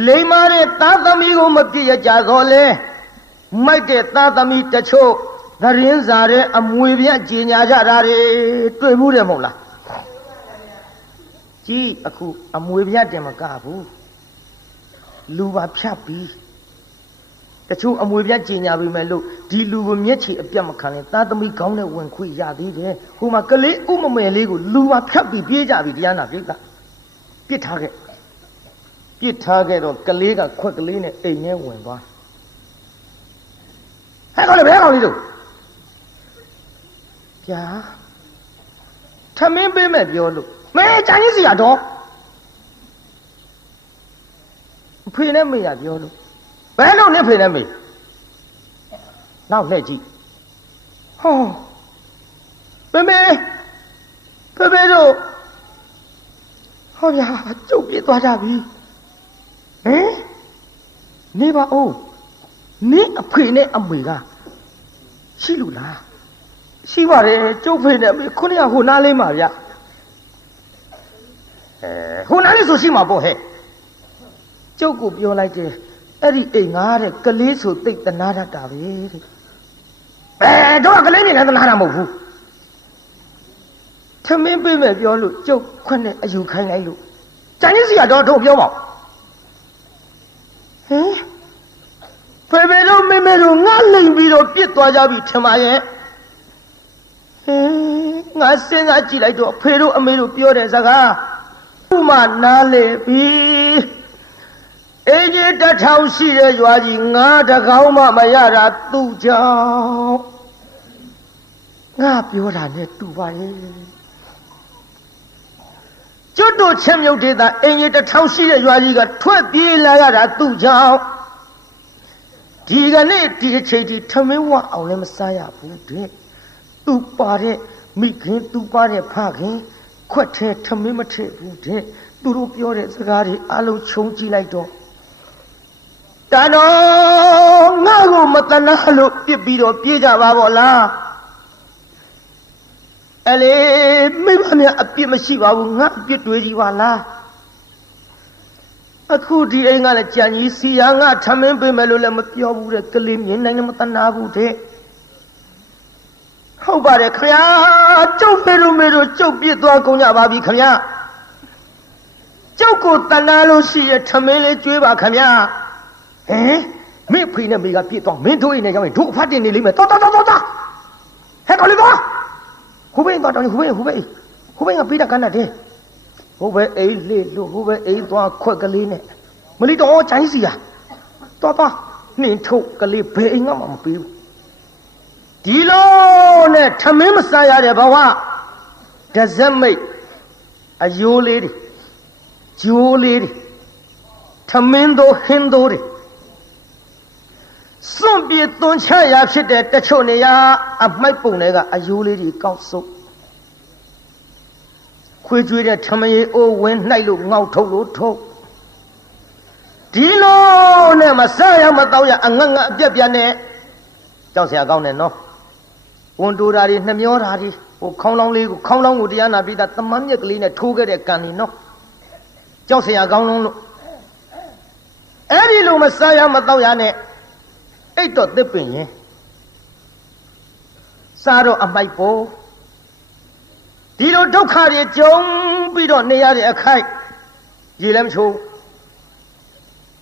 လိမ္မာတဲ့သားသမီးကိုမပြည့်ရကြတော့လေမိုက်တဲ့သားသမီးတချို့သတင်းစာတဲ့အမွေပြကြေညာကြတာတွေတွေ့မှုတယ်မဟုတ်လားကြီးအခုအမွေပြတင်မကဘူးလူပါဖြတ်ပြီးတချို့အမွေပြကြေညာပြီမဲ့လို့ဒီလူကိုမျက်ခြေအပြတ်မခံရင်သားသမီးကောင်းတဲ့ဝင်ခွေရသေးတယ်ဟိုမှာကလေးဥမမယ်လေးကိုလူပါဖြတ်ပြီးပြေးကြပြီတရားနာပြိတ္တာပြစ်ထားခဲ့တော့ကလေးကခွက်ကလေးနဲ့အိမ်ထဲဝင်သွားဟဲ့ကောင်လေးဘယ်ကောင်လေးတို့ဗျာထမင်းပေးမဲ့ပြောလို့မဲကြိုင်ကြီးစီရတော့ဖေနဲ့မေရပြောလို့ဘယ်လိုနဲ့ဖေနဲ့မေနောက်လှည့်ကြည့်ဟောဖေတို့ဟောဗျာကျုပ်ပြေးသွားကြပြီဟင်နေပါဦးနေအဖေနဲ့အမေကရှိလို့လားရှိပါတယ်ကျုပ်ဖေနဲ့အမေခုနကဟိုနားလေးမှာဗျဟိုနားလေးဆိုရှိမှာပေါ့ဟဲ့ကျုပ်ကိုပြောလိုက်တယ်အဲ့ဒီအိမ်ငါတဲ့ကလေးဆိုတိတ်တနာတတ်တာပဲတဲ့တော့ကလေးနေလည်းတနာတာမဟုတ်ဘူးထမင်းပေးမယ်ပြောလို့ကျုပ်ခွနဲ့အယူခိုင်းလိုက်လို့ကြံကြီးစီကတော့တို့ပြောပါဟင်ဖေတို့မေမေတို့ငါလိမ်ပြီးတော့ပြစ်သွားကြပြီထင်ပါရဲ့ဟင်ငါစဉ်းစားကြည့်လိုက်တော့ဖေတို့အမေတို့ပြောတဲ့စကားဥမနားလေပြီအေးကြီးတစ်ထောင်ရှိတဲ့ရွာကြီးငါတကောင်မှမရတာသူ့ကြောင့်ငါပြောတာနဲ့တူပါရဲ့ကျွတ်တို့ချင်းမြုပ်ဒေသအင်ကြီးတစ်ထောင်ရှိတဲ့ရွာကြီးကထွက်ပြေးလာရတာသူ့ကြောင့်ဒီကနေ့ဒီအချိန်ထိထမင်းဝအောင်လည်းမစားရဘူးတဲ့သူပါတဲ့မိခင်သူပါတဲ့ဖခင်ခွက်ထဲထမင်းမထည့်ဘူးတဲ့သူတို့ပြောတဲ့စကားတွေအလုံးခြုံကြည့်လိုက်တော့တန်တော် ငါ့ကိုမတနာလို့ပြစ်ပြီးတော့ပြေးကြပါဗောလားအလေမိဘများအပြစ်မရှိပါဘူးငါအပြစ်တွေးကြီးပါလားအခုဒီအိမ်ကလည်းကြံကြီးစီယာငါထမင်းပေးမယ်လို့လည်းမပြောဘူးတဲ့ကလေးမြင်နိုင်လည်းမတနာဘူးတဲ့ဟုတ်ပါတယ်ခင်ဗျာကျုပ်ဖေတို့မေတို့ကျုပ်ပြစ်သွားကုန်ကြပါပြီခင်ဗျာကျုပ်ကိုတနာလို့ရှိရထမင်းလေးကျွေးပါခင်ဗျာဟင်မင်းဖေနဲ့မေကပြစ်သွားမင်းတို့အိမ်နဲ့ရောက်ရင်တို့အဖတ်တင်နေလိမ့်မယ်တော်ဟဲ့ကောင်လေးသွားဟိုဘင်းသွားတောင်းဟိုဘင်းကပြီးတာကန်းတည်းဟိုဘဲအိမ်လေးလို့ဟိုဘဲအိမ်သွားခွက်ကလေးနဲ့မလီတော့ချိုင်းစီရတော်နှင်းထုတ်ကလေးဘယ်အိမ်ကမှမပြီးဘူးဒီလိုနဲ့ထမင်းမစားရတဲ့ဘဝဒဇက်မိတ်အယိုးလေးတွေဂျိုးလေးတွေထမင်းတို့ဟင်းတို့တွေစွန့်ပြေသွန်ချရာဖြစ်တဲ့တချို့နေရာအမိုက်ပုံတွေကအယိုးလေးတွေကောက်စုပ်ခွေးကျွေးတဲ့ထမရေအိုးဝင်နှိုက်လို့ငေါက်ထုတ်လို့ထုတ်ဒီလိုနဲ့မစားရမတော့ရအငတ်ငတ်အပြက်ပြက်နဲ့ကြောက်စရာကောင်းတယ်နော်ဝန်တိုးတာတွေနှမျောတာတွေဟိုခေါင်းလောင်းလေးကိုခေါင်းလောင်းကိုတရားနာပြီးသားတမန်မြက်ကလေးနဲ့ထိုးခဲ့တဲ့ကံနေနော်ကြောက်စရာကောင်းလုံးလို့အဲ့ဒီလိုမစားရမတော့ရနဲ့အိတ်တော့တစ်ပင်ရင်စားတော့အမိုက်ပေါ်ဒီလိုဒုက္ခတွေကြုံပြီးတော့နေရတဲ့အခိုက်ရေလည်းမချိုး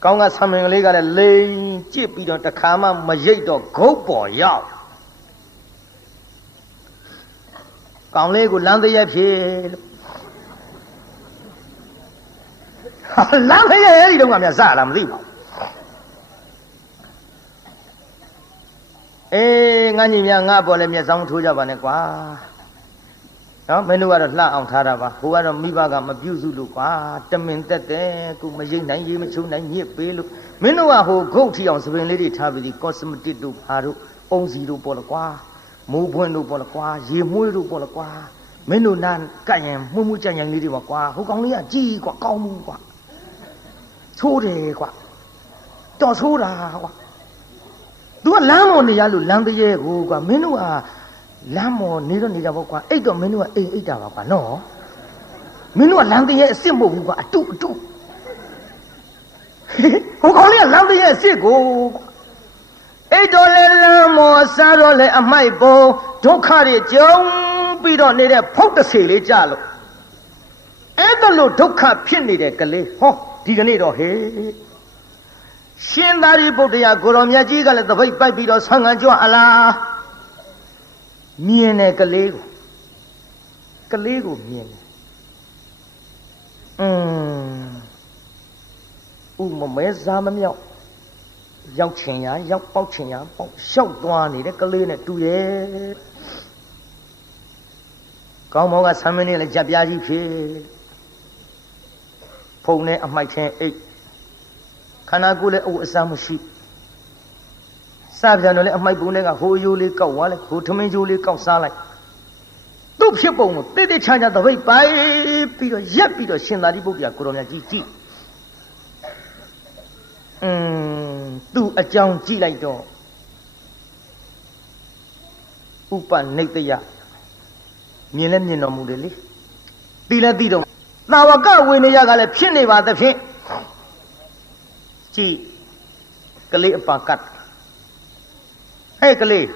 ကောင်းကဆံမင်ကလေးကလည်းလိန်ကြည့်ပြီးတော့တခါမှမရိတ်တော့ဂုတ်ပေါ်ရောက်ကောင်းလေးကိုလမ်းတရက်ဖြစ်လို့လမ်းတရက်အဲ့ဒီတော့ကများစလာမသိပါဘူးအေးငါညီများငါပေါ်လည်းမျက်စောင်းထိုးကြပါနဲ့ကွာနော်မင်းတို့ကတော့လှအောင်ထားတာပါဟိုကတော့မိဘကမပြုစုလို့ကွာတမင်တက်တယ်ကိုမရိတ်နိုင်ရေးမချိုးနိုင်ညစ်ပေးလို့မင်းတို့ကဟိုဂုတ်ထီအောင်စပင်လေးတွေထားပြီးဒီကော့စမတစ်တို့ဘာတို့အုံစီတို့ပေါ်လကွာမိုးပွင့်တို့ပေါ်လကွာရေမွှေးတို့ပေါ်လကွာမင်းတို့နာကတ်ရင်မှုမှုကြံကြံလေးတွေပါကွာဟိုကောင်လေးကကြီးကွာကောင်းမှုကွာချိုးတယ်ကွာတော်ချိုးတာကွာသူကလမ်းပေါ်နေရလို့လမ်းတရေကိုကွာမင်းတို့ကလမ်းမော်နေတော့နေတာပေါ့ကွာအိတ်တော့မင်းတို့ကအိမ်အိတ်တာပါကွာနော်မင်းတို့ကလမ်းတရေအစ်စ်မဟုတ်ဘူးကွာအတုဟိုကောင်လေးကလမ်းတရေအစ်စ်ကိုအိတ်တော့လေလမ်းမော်စားတော့လေအမိုက်ပုံဒုက္ခတွေကြုံပြီးတော့နေတဲ့ဖုတ်တဆေလေးကြလို့အဲ့ဒါလို့ဒုက္ခဖြစ်နေတဲ့ကလေးဟောဒီကနေ့တော့ဟေးရှင်သာရိပုတ္တရာကိုရောမြတ်ကြီးကလည်းသပိတ်ပိုက်ပြီးတော့ဆံငံကြွအလားမြင်တယ်ကလေးကိုမြင်တယ်ဥမမဲစားမမြောက်ရောက်ချင်ရရောက်ပေါက်ချင်ရပေါက်ရှောက်သွားနေတဲ့ကလေးနဲ့တူရဲ့ကောင်းမောကဆမ်းမင်းနဲ့လည်းကြက်ပြားကြီးဖြစ်ဖုံနဲ့အမိုက်ချင်းအိတ်ခန္ဓာကိုယ်လည်းအဝတ်အစားမရှိစပြန်တော့လည်းအမိုက်ပုံတွေကဟိုရိုးလေးကောက်သွားလိုက်ဟိုထမင်းချိုးလေးကောက်စားလိုက်သူ့ဖြစ်ပုံကိုတိတိချာချာသပိတ်ပိုက်ပြီးတော့ရက်ပြီးတော့ရှင်သာရိပုတ္တရာကိုရောမြတ်ကြီးကြည့်သူ့အကြောင်းကြည့်လိုက်တော့ဥပနိတယမြင်လဲမြင်တော်မူတယ်လေသိလဲသိတော့သာဝကဝိနည်းကလည်းဖြစ်နေပါသဖြင့်ကြည့်ကလေးအပါကတ်ဟဲ့ကလေး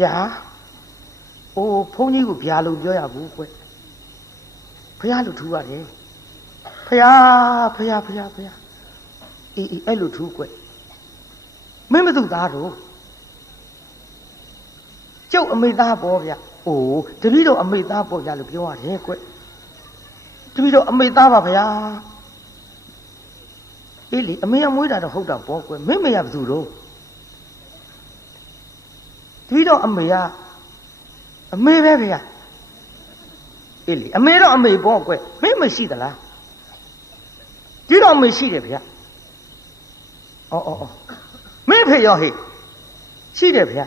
ဗျာအိုးဘုန်းကြီးကိုဗျာလို့ပြောရဘူးကွဖះလို့ထူရတယ်ဖះအေးအဲ့လိုထူကွမင်းမသူ့သားတော့ကျုပ်အမေသားပေါ့ဗျအိုးတပည့်တော်အမေသားပေါ့ဗျလို့ပြောရတယ်ကွတပည့်တော်အမေသားပါဗျာအေးလေအမေကမွေးတာတော့ဟုတ်တာပေါ့ကွမင်းမေကဘယ်သူတော့တပည့်တော်အမေကအမေပဲဗျာအေးလေအမေတော့အမေပေါ့ကွမင်းမရှိသလားဒီတော့အမေရှိတယ်ဗျာအော်မင်းဖေရောဟေ့ရှိတယ်ဗျာ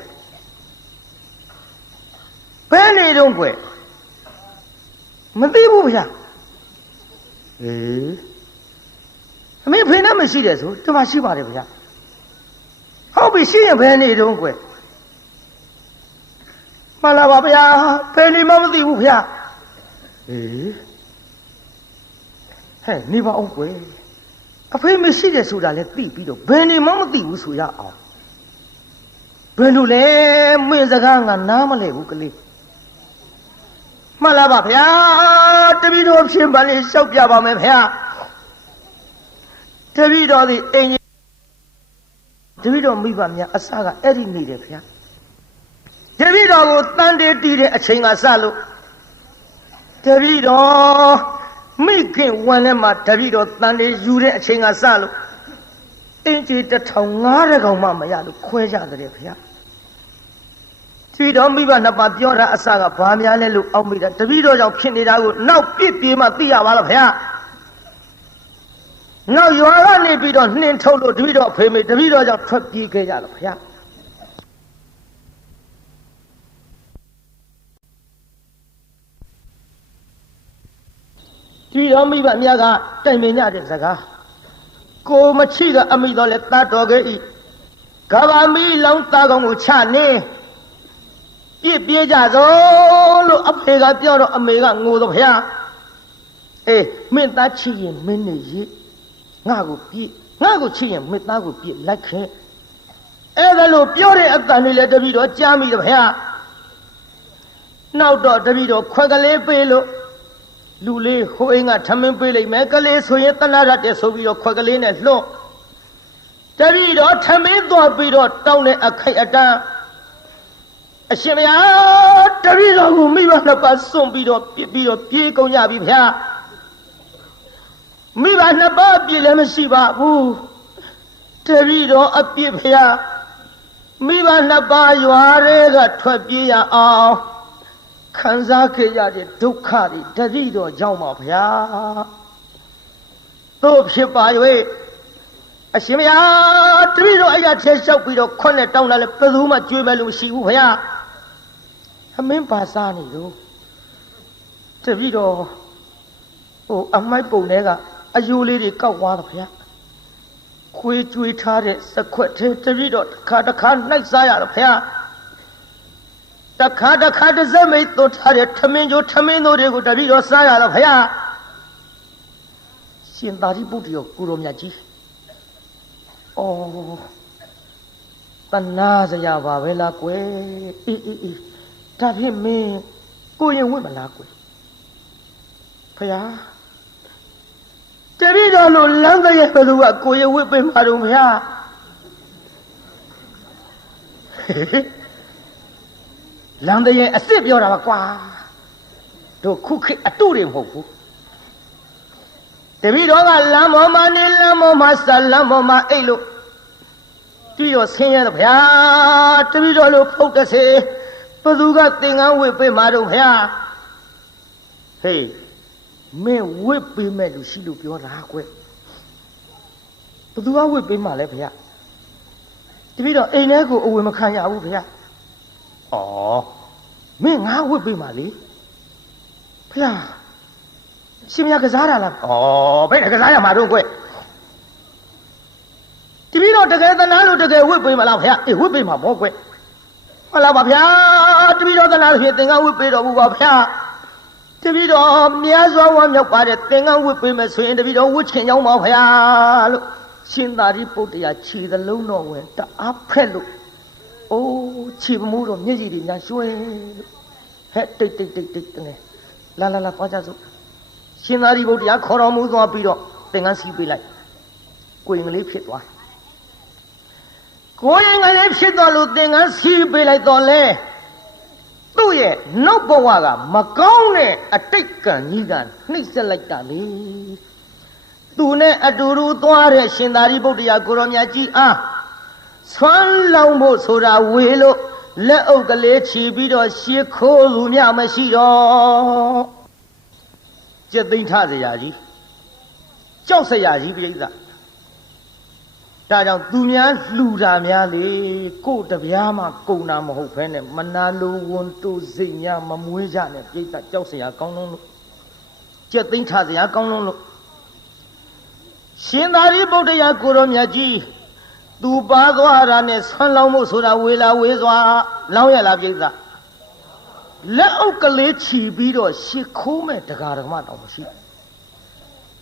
ဘယ်နေတော့ကွမသိဘူးဗျာအမေဖေနဲ့မရှိတယ်ဆိုတမရှိပါတယ်ဗျာ ပြီရှိရင်ဘယ်နေတုံးကွယ်မှန်လားပါဗျာဘယ်နေမှမသိဘူးဗျာအေးဟဲ့နေပါအောင်ကွယ်အဖေမရှိတယ်ဆိုတာလည်းသိပြီးတော့ဘယ်နေမှမသိဘူးဆိုရအောင်ဘယ်လိုလဲမင်းစကားငါနားမလဲဘူးကလေးမှန်လားပါဗျာတပည့်တော်ဖြင့်ပါလေလျှောက်ပြပါမယ်ဗျာတပည့်တော်ဒီအိမ်တပည့်တော်မိဘများအစကအဲ့ဒီနေတယ်ဗျာတပည့်တော်ကိုတန်တေးတီးတဲ့အချိန်ကစလို့တပည့်တော်မိခင်ဝန်ထဲမှာတပည့်တော်တန်တေးယူတဲ့အချိန်ကစလို့အင်းကြီး1500ကောင်မှမရလို့ခွဲကြတယ်ဗျာတပည့်တော်မိဘနှစ်ပါးပြောတာအစကဘာများလဲလို့အောက်မိတာတပည့်တော်ကြောင့်ဖြစ်နေတာကိုနောက်ပြစ်ပြေးမှသိရပါလားဗျာနောက်ရွာကနေပြီးတော့နှင်ထုတ်လို့တပည့်တော်အဖေမေတပည့်တော်ကြောင့်ထွက်ပြေးခဲ့ကြတော့ဗျာတပည့်တော်မိဘများကတိုင်ပင်ကြတဲ့စကားကိုမချိကအမိတော်လဲတတ်တော်ခဲ့ဤကဘာမီလောင်းသားကောင်ကိုချနေပြစ်ပြေးကြသောလို့အဖေကပြောတော့အမေကငိုတော့ဗျာအေးမင်းသားချစ်ရင်မင်းနေရေးငါ့ကိုပြစ်ငါ့ကိုချစ်ရင်မင်းသားကိုပြစ်လိုက်ခဲ့အဲ့ဒါလို့ပြောတဲ့အတန်လေးလည်းတပည့်တော်ကြားမိတယ်ဗျာနောက်တော့တပည့်တော်ခွက်ကလေးပေးလို့လူလေးဟိုအိမ်ကထမင်းပေးလိုက်မယ်ကလေးဆိုရင်တနာရတဲ့ဆိုပြီးတော့ခွက်ကလေးနဲ့လွှတ်တပည့်တော်ထမင်းသွားပြီးတော့တောင်းတဲ့အခိုက်အတန်းအရှင်မယားတပည့်တော်ကိုမိဘနှစ်ပါးစွန့်ပြီးတော့ပြစ်ပြီးတော့ပြေးကုန်ကြပြီဗျာမိဘနှစ်ပါးအပြစ်လည်းမရှိပါဘူးတပည့်တော်အပြစ်ဖျားမိဘနှစ်ပါးရွာတွေကထွက်ပြေးရအောင်ခံစားခဲ့ရတဲ့ဒုက္ခတွေတပည့်တော်ကြောင့်ပါဗျာတို့ဖြစ်ပါ၍အရှင်မယားတပည့်တော်အရာထဲလျှောက်ပြီးတော့ခွန်းနဲ့တောင်းလာလဲဘယ်သူမှကြွေးမဲ့လို့မရှိဘူးဗျာအမင်းပါစားနေတော့တပည့်တော်ဟိုအမိုက်ပုံထဲကအယိုးလေးတွေကောက်သွားတော့ဗျာခွေးကြွေးထားတဲ့စခွက်ထဲတပည့်တော်တစ်ခါနှိုက်စားရတော့ဗျာတခါတစ်စက်မိတ်သွတ်ထားတဲ့ထမင်းကျိုးထမင်းတို့တွေကိုတပည့်တော်စားရတော့ဗျာရှင်သာရိပုတ္တရာကိုရောမြတ်ကြီးဩတနာစရာပါပဲလားကွယ်အေးဒါဖြင့်မင်းကိုရင်ဝင့်မလားကွယ်ဖယားတပည့်တော်လို့လမ်းတဲ့ရဲ့ဘယ်သူကကိုရင်ဝင့်ပေးမှာတော့ဗျာလမ်းတဲ့ရဲ့အစ်စ်ပြောတာပါကွာတို့ခုခေတ်အတုတွေမဟုတ်ဘူးတပည့်တော်ကလမ်းပေါ်မှာနေလမ်းပေါ်မှာဆက်လမ်းပေါ်မှာအိတ်လို့တပည့်တော်ဆင်းရဲတော့ဗျာတပည့်တော်လို့ဖုတ်တစေဘသူကသင်္ကန်းဝစ်ပေးမှာတော့ဗျာဟေးမင်းဝစ်ပေးမဲ့လူရှိလို့ပြောတာကွဘသူကဝစ်ပေးမှာလဲဗျာတပည့်တော်အိမ်ထဲကိုအဝင်မခံရဘူးဗျာဩမင်းငါဝစ်ပေးမှာလေဗျာရှင်မကစားတာလားဩဘယ်ကစားရမှာတော့ကွတပည့်တော်တကယ်သနာလို့တကယ်ဝစ်ပေးမလားဗျာအေးဝစ်ပေးမှာပေါ့ကွဟုတ်လားပါဗျာတပည့်တော်သနာလို့ဖြစ်သင်္ကန်းဝစ်ပေးတော်မူပါဗျာတပည့်တော်မြတ်စွာဘုရားမြောက်ပါတဲ့သင်္ကန်းဝစ်ပေးမယ်ဆိုရင်တပည့်တော်ဝစ်ချင်ကြောင်းပါဗျာလို့ရှင်သာရိပုတ္တရာခြေသလုံးတော်ဝင်တအားဖက်လို့အိုးခြေမမိုးတော့မျက်ရည်တွေညာရွှဲလို့ဟဲ့တိတ်တယ်လာသွားကြစို့ရှင်သာရိပုတ္တရာခေါ်တော်မူသွားပြီးတော့သင်္ကန်းစီးပေးလိုက်ကိုရင်ကလေးဖြစ်သွားကိုရင်ကလေးဖြစ်သွားလို့သင်္ကန်းစီးပေးလိုက်တော့လေသူ့ရဲ့နောက်ဘဝကမကောင်းတဲ့အတိတ်ကံကြီးကနှိမ့်ဆက်လိုက်တာလေသူနဲ့အတူတူသွားတဲ့ရှင်သာရိပုတ္တရာကိုရောမြတ်ကြီးအားဆွမ်းလောင်းဖို့ဆိုတာဝေလို့လက်အုပ်ကလေးချီပြီးတော့ရှေးခိုးသူများမရှိတော့ကျက်သိမ့်ထစရာကြီးကြောက်စရာကြီးပြိဿဒါကြောင့်သူများလှူတာများလေကို့တပြားမှကုန်တာမဟုတ်ဘဲနဲ့မနာလိုဝန်တူစိတ်များမမွေးကြနဲ့ပြိဿကြောက်စရာကောင်းလုံးလို့ကျက်သိမ့်ထစရာကောင်းလုံးလို့ရှင်သာရိပုတ္တရာကိုရောမြတ်ကြီး သူပါသွားတာနဲ့ဆွမ်းလောင်းမှုဆိုတာဝေလာဝေးစွာလောင်းရလားပြိဿလက်အုပ်ကလေးချီပြီးတော့ရှ िख ိုးမဲ့တရားဓမ္မတော်မရှိ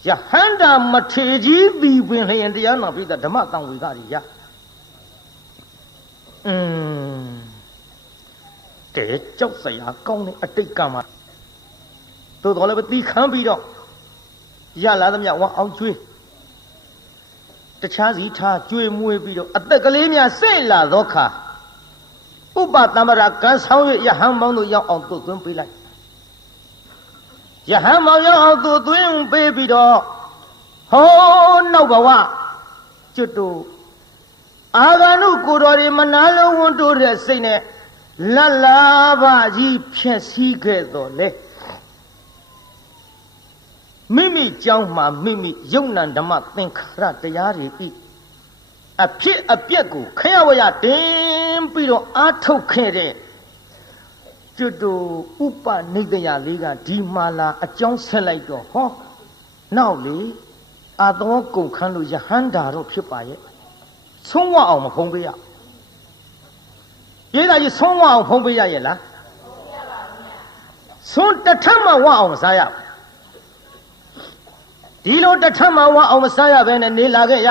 ယဟန္တာမထေကြီးပြီးပင်လျင်တရားနာပြိဿဓမ္မတန်ဝေကကြီးရတဲ့ကြောက်စရာကောင်းတဲ့အတိတ်ကမှာသို့တော်လည်းတီးခမ်းပြီးတော့ရလာသမျှဝါအောင်ကျွေးတခြားစီထားကျွေးမွေးပြီးတော့အသက်ကလေးများစိတ်လာသောခါဥပတမ္ပရာကံဆောင်၍ယဟန်ပေါင်းတို့ရောက်အောင်သွတ်သွင်းပေးလိုက်ယဟန်ပေါင်းရောက်အောင်သွတ်သွင်းပေးပြီးတော့ဟောနောက်ဘဝကျွတ်တို့အာဂန္ဓုကိုတော်တွေမနာလုံးဝန်တိုးတဲ့စိတ်နဲ့လတ်လာပါကြီးဖြည့်ဆည်းခဲ့တော်လေမိမိကြောင်းမှာမိမိယုံနံဓမ္မသင်္ခါရတရားတွေဤအဖြစ်အပျက်ကိုခရဝရတင်ပြီးတော့အာထုတ်ခဲ့တဲ့ကျွတ်တို့ဥပနိဒယလေးကဒီမာလာအကြောင်းဆက်လိုက်တော့ဟောနောက်လေအာသောကုန်ခန်းလို့ယဟန္တာတော့ဖြစ်ပါရဲ့ဆုံးဝအောင်မဖုံးပေးရရေးသားကြီးဆုံးဝအောင်ဖုံးပေးရရဲ့လားဆုံးတထမဝအောင်မစားရဒီလိုတထမဝအောင်မစားရဘဲနဲ့နေလာခဲ့ရ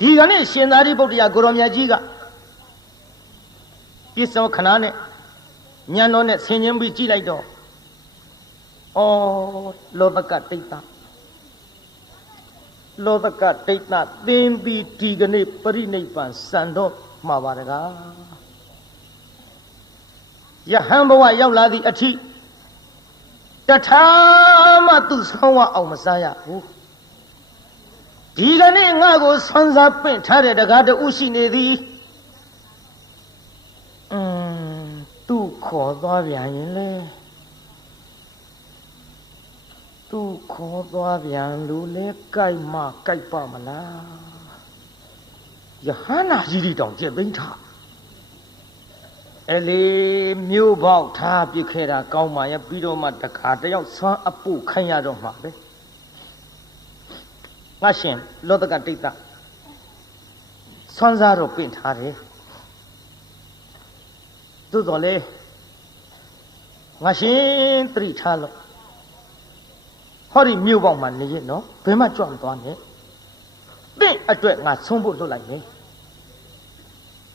ဒီကနေ့ရှင်သာရိပုတ္တရာကိုရောမြတ်ကြီးကပြစ္ဆောခဏနဲ့ညံတော်နဲ့ဆင်ញင်းပြီးကြည့်လိုက်တော့ဩလောဘကတိတ်တာလောဘကတိတ်တာသင်ပြီးဒီကနေ့ပရိနိဗ္ဗာန်စံတော့မှာပါတကားယဟန်ဘဝရောက်လာသည့်အထိတထာမှသူဆောင်းဝအောင်မစားရဘူးဒီကနေ့ငါ့ကိုဆွမ်းစားပင့်ထားတဲ့တကားတူရှိနေသည်သူခေါ်သွားပြန်ရင်လေသူခေါ်သွားပြန်လို့လေကြိုက်မှကြိုက်ပါမလားယဟန္တာကြီးတွေတောင်ကျက်သိမ်းထားအလေမျိုးပေါက်ထားပြစ်ခဲ့တာကောင်းပါရဲ့ပြီးတော့မှတခါတယောက်ဆွမ်းအပုခိုင်းရတော့မှာပဲငါရှင်လောတကတိတ်တာဆွမ်းစားတော့ပင့်ထားတယ်သို့တော်လေငါရှင်သတိထားလို့ဟောဒီမြို့ပေါက်မှာနေရနော်ဘယ်မှကြွမသွားနဲ့တင့်အတွက်ငါဆုံးဖို့လွတ်လိုက်မယ်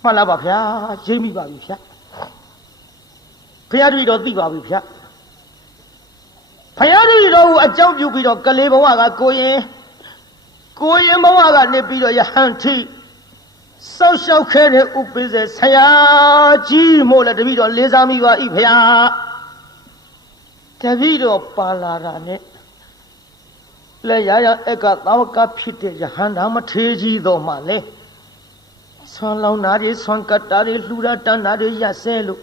မှန်လားပါဗျာရိပ်မိပါပြီဗျာဖရာတို့တော့သိပါပြီဗျာဖရာတို့တော့အကြောင်းပြုပြီးတော့ကလေးဘဝကကိုရင်ဘဝကနေပြီးတော့ယဟန်ထိစောက်ရှောက်ခဲ့တဲ့ဥပိ္ပဇေဆရာကြီးမို့လဲတပည့်တော်လေးစားမိပါဤဖရာတပည့်တော်ပါလာတာနဲ့လဲရရအကသာဝကဖြစ်တဲ့ယဟန္တာမထေကြီးတော်မှလဲဆွမ်းလောင်းတာတွေဆွမ်းကတ်တာတွေလှူတာတန်းတာတွေရဆဲလို့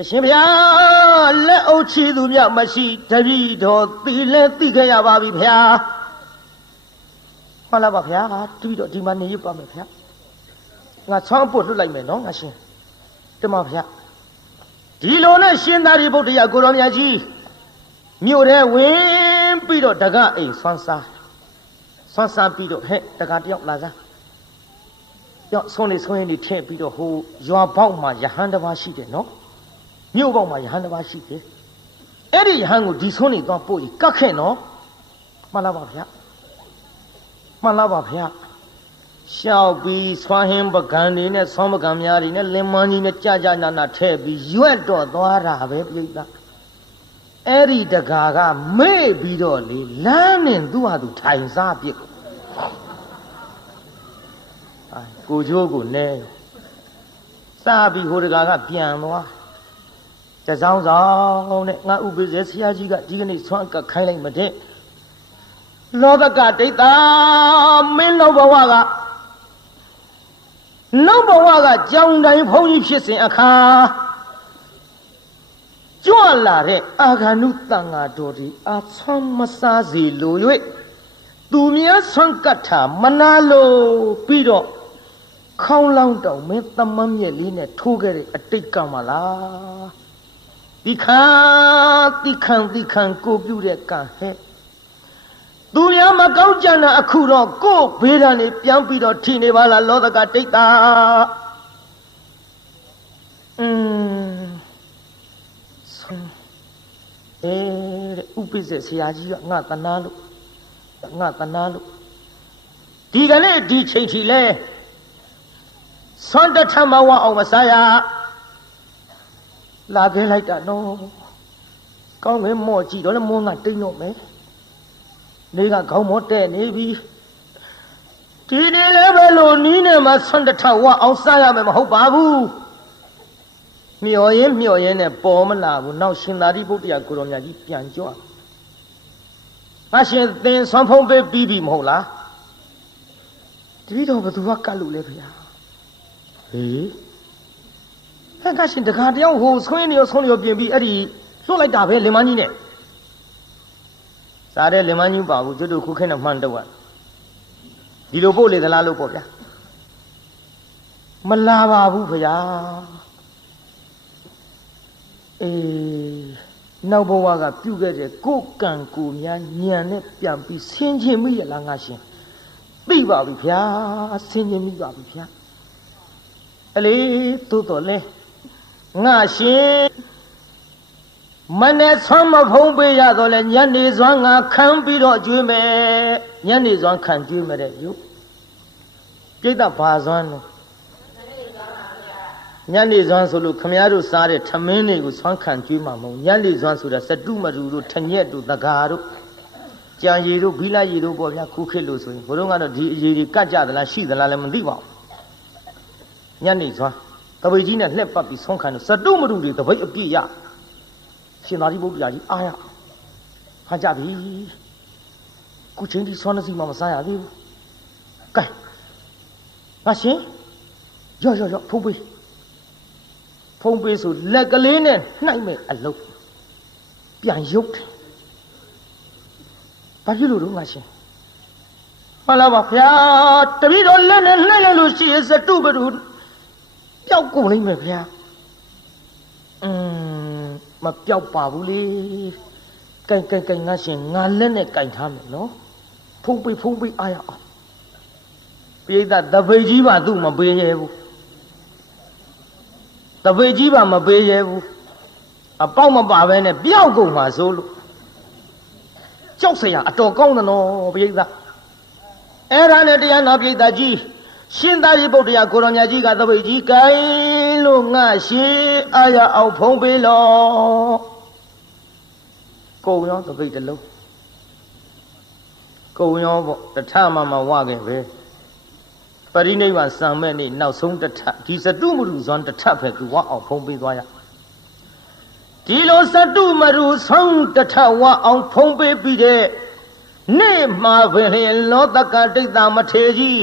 အရှင်ဘုရားလက်အုပ်ချီသူမြမရှိတပည့်တော်သိလဲသိခဲ့ရပါပြီဘုရားမှန်လားပါဗျာတပည့်တော်ဒီမှာနေရပါမယ်ဗျာငါဆွမ်းဖို့လွတ်လိုက်မယ်နော်ငါရှင်တမဗျာဒီလိုနဲ့ရှင်သာရိပုတ္တရာကိုရောမြတ်ကြီးမြို့ထဲဝင်ပြီးတော့တကအိမ်ဆွမ်းစားပြီးတော့ဟဲ့တကတယောက်လာစားရောက်ဆုံးနေဆုံးရင်နေထည့်ပြီးတော့ဟိုရွာပေါက်မှာယဟန်တစ်ပါးရှိတယ်နော်မြို့ပေါက်မှာယဟန်တစ်ပါးရှိတယ်အဲ့ဒီယဟန်ကိုဒီဆုံးနေသွားပို့ကြီးကတ်ခဲ့နော်မှန်လားပါဗျာမှန်လားပါဗျာရှောက်ပြီးဆွမ်းဟင်းပကံတွေနဲ့ဆွမ်းပကံများတွေနဲ့လင်မန်းကြီးနဲ့ကြာနာထည့်ပြီးရွက်တော့သွားတာပဲပြိတ္တာအဲ့ဒီတကာကမေ့ပြီးတော့လေလမ်းနဲ့သူ့ဟာသူထိုင်စားပြစ်ကိုချိုးကိုနဲစားပြီးဟိုတကာကပြန်သွားတစောင်းဆောင်နဲ့ငါဥပိ္ပဇေဆရာကြီးကဒီကနေ့ဆွမ်းကခိုင်းလိုက်မတဲ့လောဘကဒိဋ္ဌာမင်းလောဘဝကကြောင်တိုင်းဘုန်းကြီးဖြစ်စဉ်အခါကြွလာတဲ့အာဂန္ဓုတန်ဃာတော်ဒီအာဆွမ်းမစားစီလို၍သူများဆွမ်းကတ်တာမနာလို့ပြီးတော့ခေါင်းလောင်းတောင်မင်းသမမ်းမြက်လေးနဲ့ထိုးခဲ့တဲ့အတိတ်ကမှလားတိခံကိုပြုတဲ့ကံဟဲ့ သူများမကောင်းကြတာအခုတော့ကို့ဘေးဒဏ်နေပြန်ပြီးတော့ထိနေပါလားလောကဒိဋ္ဌာဥပိ္ပဇေဆရာကြီးကငါတနာလို့ဒီကနေ့ဒီချိန်ထိလဲဆွမ်းတထမဝအောင်မစားရလာခဲ့လိုက်တာနော်ကောင်းငယ်မော့ကြည့်တော့လည်းမောငါတိတ်တော့မယ်နေကခေါင်းမော့တဲ့နေပြီဒီနေ့လည်းပဲလို့နီးနေမှာဆွမ်းတထဝအောင်စားရမယ်မဟုတ်ပါဘူးမျော်ရင်နဲ့ပေါ်မလာဘူးနောက်ရှင်သာရိပုတ္တရာကိုရောင်မြတ်ကြီးပြန်ကြွငါရှင်သင်ဆွမ်းဖုံးပေးပြီးပြီမဟုတ်လားတတိတော်ဘသူကကတ်လို့လဲဗျာဟေးဟဲ့ငါရှင်တခါတယောက်ဟိုဆွင်းနေရောဆုံးနေရောပြင်ပြီးအဲ့ဒီလွတ်လိုက်တာပဲလင်မကြီးနဲ့စားတဲ့လင်မကြီးပါဘူးကျွတ်တို့ခုခဲနဲ့မှန်တော့ဒီလိုပို့လေသလားလို့ပေါ့ဗျာမလာပါဘူးဗျာနောက်ဘဝကပြုခဲ့တဲ့ကိုယ်ကံကိုများညံနဲ့ပြန်ပြီးဆင်းခြင်းမိရလားငါရှင်သိပါပြီဗျာဆင်းခြင်းမိပါပြီဗျာအလေသို့တော်လဲငါရှင်မနဲ့ဆွမ်းမဖုံးပေးရတော့လဲညနေစွမ်းငါခံပြီးတော့ကျွေးမယ်ညနေစွမ်းခံကျွေးမယ်တဲ့ယုပြိတ္တဘာစွမ်းလို့ညနေစွမ်းဆိုလို့ခမည်းတော်စားတဲ့ထမင်းတွေကိုဆွမ်းခံကျွေးမှာမဟုတ်ညနေစွမ်းဆိုတာစတုမတူတို့ထညက်တို့တကာတို့ကြံရည်တို့ဘီလာရည်တို့ပေါ့ဗျာခုခေတ်လို့ဆိုရင်ဘုရုံးကတော့ဒီအရည်တွေကတ်ကြသလားရှိသလားလည်းမသိပါဘူးညနေစွမ်းတပိတ်ကြီးနဲ့လှက်ပတ်ပြီးဆွမ်းခံလို့စတုမတူတွေတပိတ်အပြည့်ရရှင်သာရိပုတ္တရာကြီးအားရဖန်ကြပြီခုချိန်ဒီဆွမ်းနေစီမှမစားရသေးဘူးကဲငါရှင်ရော့ဖုံးပေးဆိုလက်ကလေးနဲ့နှိုက်မဲ့အလုပ်ပြန်ရုပ်တယ်ဘာဖြစ်လို့တော့ငါရှင်မှန်လားပါဗျာတပည့်တော်လက်နဲ့လှည့်လိုက်လို့ရှိရင်စတုပတုပျောက်ကုန်လိမ့်မယ်ဗျာမပျောက်ပါဘူးလေကင်ငါရှင်ငါလက်နဲ့ကင်ထားမယ်နော်ဖုံးပေးအားရအောင်ပိဋကတပိတ်ကြီးပါသူ့မပေးရဲဘူးတပိတ်ကြီးပါမပေးရဲဘူးအပေါက်မပါပဲနဲ့ပျောက်ကုန်မှာဆိုလို့ကြောက်စရာအတော်ကောင်းတယ်နော်ပိဋကအဲ့ဒါနဲ့တရားနာပိဋကကြီးရှင်သာရိပုတ္တရာကိုရောင်မြတ်ကြီးကတပိတ်ကြီးကိုင်းလို့ငါရှင်အာရအောင်ဖုံးပေးလို့ကုံရောတပိတ်တစ်လုံးကုံရောပေါ့တထမဝခဲ့ပဲပရိနိဗ္ဗာန်စံမဲ့နေ့နောက်ဆုံးတထဒီစတုမရုဇွန်တထပဲသူဝအောင်ဖုံးပေးသွားရဒီလိုစတုမရုဆုံးတထဝအောင်ဖုံးပေးပြီးတဲ့နေ့မှာပဲလောတကဒိဋ္ဌာမထေကြီး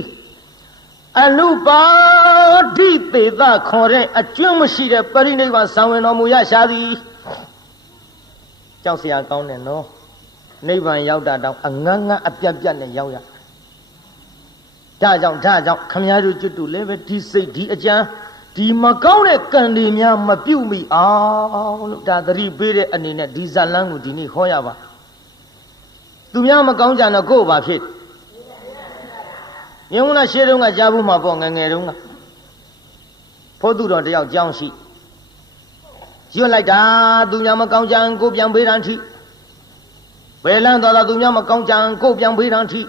အနုပါဒိသေသခေါ်တဲ့အကျွမ်းမရှိတဲ့ပရိနိဗ္ဗာန်စံဝင်တော်မူရရှာသည်ကြောက်စရာကောင်းတယ်နော်နိဗ္ဗာန်ရောက်တာတောင်အငန်းငန်းအပြတ်ပြတ်နဲ့ရောက်ရဒါကြောင့်ခမည်းတော်ကျွတ်တူလည်းပဲဒီစိတ်ဒီအကြံဒီမကောင်းတဲ့ကံတွေများမပြုတ်မိအောင်လို့ဒါသတိပေးတဲ့အနေနဲ့ဒီဇာလန်းကိုဒီနေ့ဟောရပါသူများမကောင်းကြတော့ကိုယ်ဘာဖြစ်မြင်ဦးလားရှေးတုန်းကကြားဘူးမှာပေါ့ငယ်တုန်းကဖို့သူတော်တယောက်ကြောင်းရှိရွတ်လိုက်တာသူများမကောင်းကြံကိုပြန်ပေးတာထိဘယ်လန်းသွားတာသူများမကောင်းကြံကိုပြန်ပေးတာထိ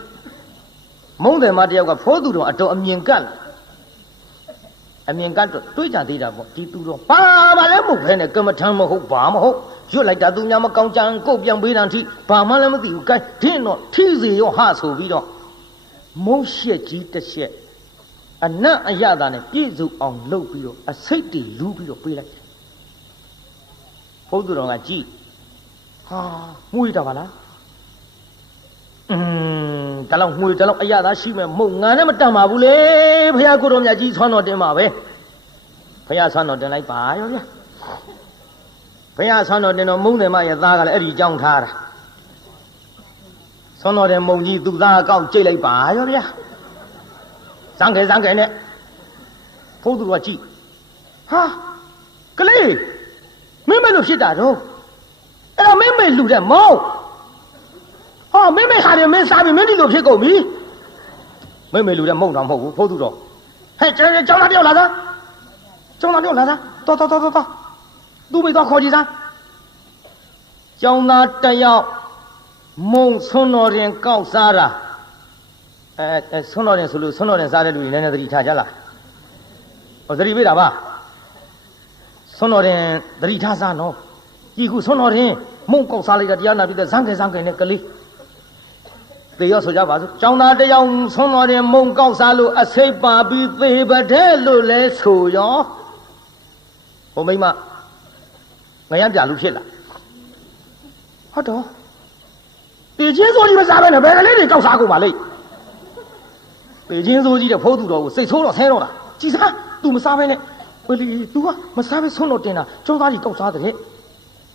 မုန်းတယ်မတယောက်ကဖိုးသူတော်အတော်အမြင်ကတ်တော့တွေးကြသေးတာပေါ့ဒီသူတော်ပါလဲမဟုတ်ပဲနဲ့ကမ္မထမ်းမဟုတ်ဘာမဟုတ်ရွတ်လိုက်တာသူများမကောင်းကြံကိုပြန်ပေးတာထိဘာမှလည်းမသိဘူးကဲဒင်းတော့ထိစီရောဟဆိုပြီးတော့မုန်းရှက်ကြီးတစ်ချက်အနတ်အရသာနဲ့ပြည့်စုံအောင်လုပ်ပြီးတော့အစိတ်တွေလူးပြီးတော့ပေးလိုက်တယ်ဘုသူတော်ကကြည့်ဟာမှုရတာပါလားဒါလောက်ငွေဒါလောက်အရသာရှိမဲ့မုံငါနဲ့မတတ်ပါဘူးလေဘုရားကိုတော်မြတ်ကြီးဆွမ်းတော်တင်ပါပဲဘုရားဆွမ်းတော်တင်လိုက်ပါရောဗျာဘုရားဆွမ်းတော်တင်တော်မုံတယ်မရဲ့သားကလည်းအဲ့ဒီကြောင်းထားတာဆွမ်းတော်တဲ့မုံကြီးသူ့သားအကောက်ကြိတ်လိုက်ပါရောဗျာဇန်ခဲနဲ့ဘုသူတော်ကကြည့်ဟာကလေးမင်းမလို့ဖြစ်တာတော့အဲ့တော့မင်းမေလူတဲ့မောင်း哈，妹妹还得没啥，妹妹都撇狗米，妹妹留点梦当梦不住着，嘿，这叫他掉来着，叫他掉来着，到，都没到考级上，叫那这要梦从那人搞啥了？从那人说路，从那人啥的路，人家都离开家了，我这里为啥吧？从那人这里他啥喏？几乎从那人梦搞啥来着？第二那边的三个那个里。对要说家话说，叫那这样从那点梦高山路啊，谁把比北北的路来抽呀？我没嘛，我也别路去了。好的，北京手机的啥玩意儿？别个来的搞啥狗嘛嘞？北京手机的跑路了，谁抽了踩了？几啥都没啥玩意儿，我哩都啊，没啥玩意从那点呐，叫哪里搞啥的嘞？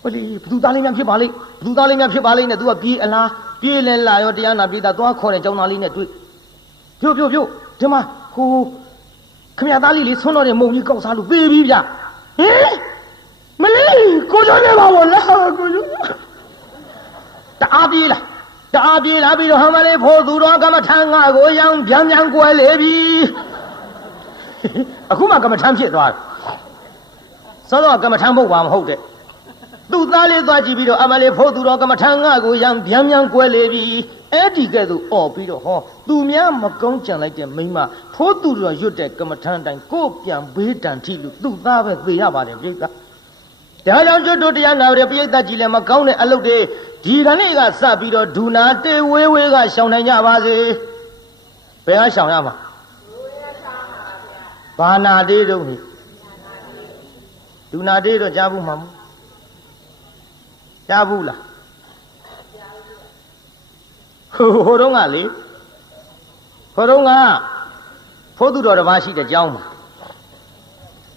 我哩不都打里面去巴嘞？不都打里面去巴嘞呢？都要比啦。别人来要这样那边的多可能叫哪里呢？对，表，怎么？看见哪里从那里梦里搞啥路？别呀！哎，没嘞，过去那把我了，过去。打别了，比如他们的破土了，干嘛谈啊？我样边过来比，啊，干嘛谈撇多？说到干嘛谈不完后的。都哪里抓起比如阿妈的破土了，干嘛谈啊？我样边过来比，哎，这个都哦，比如哈，都面没讲讲来点没嘛，破土了有点干嘛谈谈，个边北站铁路都哪位对呀？把的这个，大家就都这样拿的别的几年嘛，讲的阿路的，其他那个啥比如都拿的微个小人家把子，不要想呀嘛，把拿的东西，都拿的都家不嘛。家不了，活动啊哩，活动啊，跑土着的把戏的讲嘛，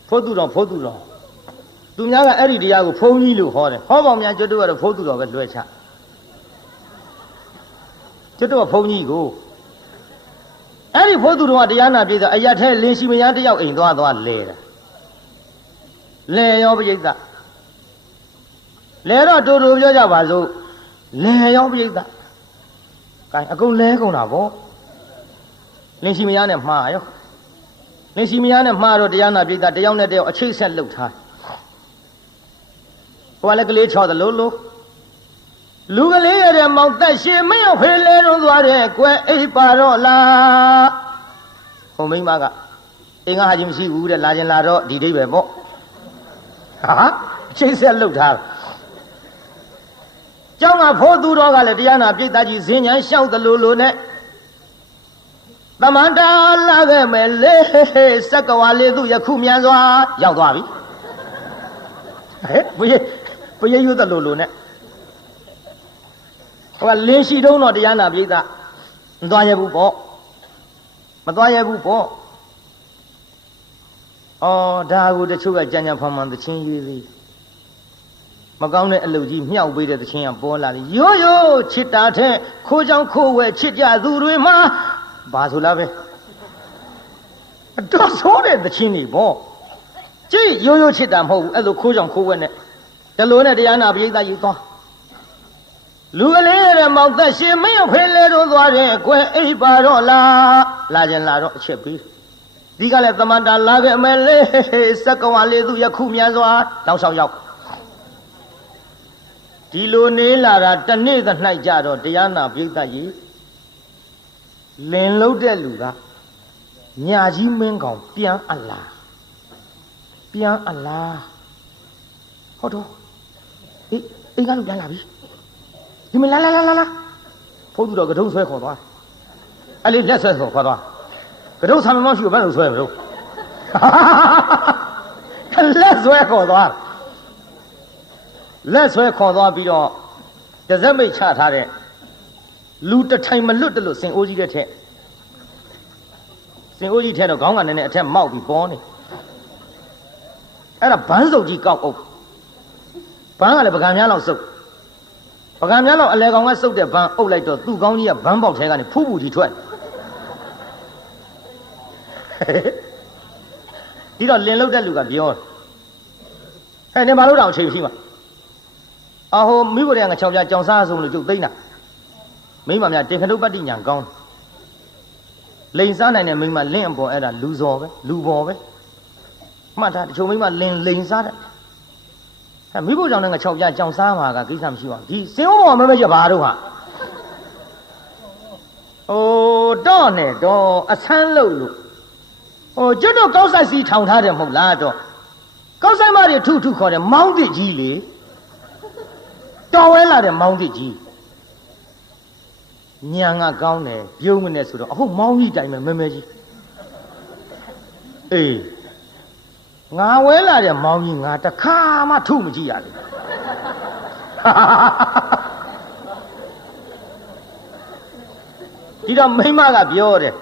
跑土着，都人家艾丽迪亚个跑泥路好的，好方面就都是跑土着个乱吃，就都跑泥个，艾丽跑土着话，这样那边的，哎呀，他联系没人，这要印多少来了，来要不就的。来了周表家话说，来要不一个，干阿公来公那不，连西米亚呢骂哟，连西米亚呢骂着这样那边的，这样那这要七十六餐，我那个来敲的路个来的忙但是没有回来中做的怪把着啦，我明白个，应该还是西湖的拉进拉着地外不，啊，七十六餐。叫我破土着个来，这样那别大几10年小的路呢，那么大那个没来，10个话来都也苦面子啊，要多少？哎，不也有的路呢？我联系中了这样那别的，多也不报，没多也不报。哦，大姑的出个讲旁边的情绪。我讲的路子妙不的这样播来了，有吃大餐，可讲可为吃家入瑞嘛，把出来呗。这说的这钱里不，这有吃大好，那都可讲可为呢。这路呢这样那边的有多，路个来的忙但是没有回来着多人，怪把着拉人拉着吃呗。你看来怎么着拉个没来，10个话来都也苦面子啊，老少要。ဒီလိုနေလာတာတနေ့သ၌ကြတော့တရားနာပိဋကကြီးလင်လုံးတဲ့လူကညာကြီးမင်းကောင်ပြန်အလားဟုတ်တော့အေးအိမ်ကလူပြန်လာပြီဒီမလာဖုန်းသူတော့ကတုံးဆွဲခေါ်သွားအဲ့လေးလက်ဆွဲခေါ်သွားကတုံးဆံမရှိဘူးဘယ်လိုဆွဲမလို့လက်ဆွဲခေါ်သွားလက်ဆွဲခေါ်သွားပြီးတော့တစက်မိတ်ချထားတဲ့လူတထိုင်မလွတ်တယ်လို့စင်အိုးကြီးတဲ့ထက်တော့ခေါင်းကနည်းနည်းအထက်မောက်ပြီးပေါ်နေအဲ့ဒါဘန်းစုပ်ကြီးကောက်အုပ်ဘန်းကလည်းပကံများလောက်စုပ်ပကံများလောက်အလဲကောင်ကစုပ်တဲ့ဘန်းအုပ်လိုက်တော့သူ့ကောင်းကြီးကဘန်းပေါက်ထဲကနေဖူးဖူးကြီးထွက်ဒီတော့လင်လုတ်တဲ့လူကပြောဟဲ့နေမလို့တော့အချိန်ရှိမှာအဟိုမိဘတွေကငါချောင်ပြကြောင်စားဆုံးလို့ကျုပ်သိမ့်တာ မိမများတေခတုပတ္တိညာကောင်းလိန်စားနိုင်တဲ့မိမလင့်အပေါ်အဲ့ဒါလူစော်ပဲလူပေါ်ပဲမှတ်ထားတချို့မိမလင်လိန်စားတယ်မိဖို့ကြောင့်လည်းငါ6ပြကြောင်စားမှာကကိစ္စမရှိပါဘူးဒီစင်ဦးပေါ်မမဲရပါတော့ဟာတော့နဲ့တော့အဆန်းလို့ကျွတ်တော့ကောက်ဆိုင်စီထောင်ထားတယ်မဟုတ်လားတော့ကောက်ဆိုင်မတွေထုထုခေါ်တယ်မောင်းတစ်ကြီးလေတော်ဝဲလာတဲ့မောင်းတစ်ကြီးညံကကောင်းတယ်ပြုံးမနဲ့ဆိုတော့အခုမောင်းကြီးတိုင်မဲ့မဲကြီးအေးငါဝဲလာတဲ့မောင်းကြီးငါတခါမှထုမကြည့်ရဘူးဒီတော့မိမကပြောတယ်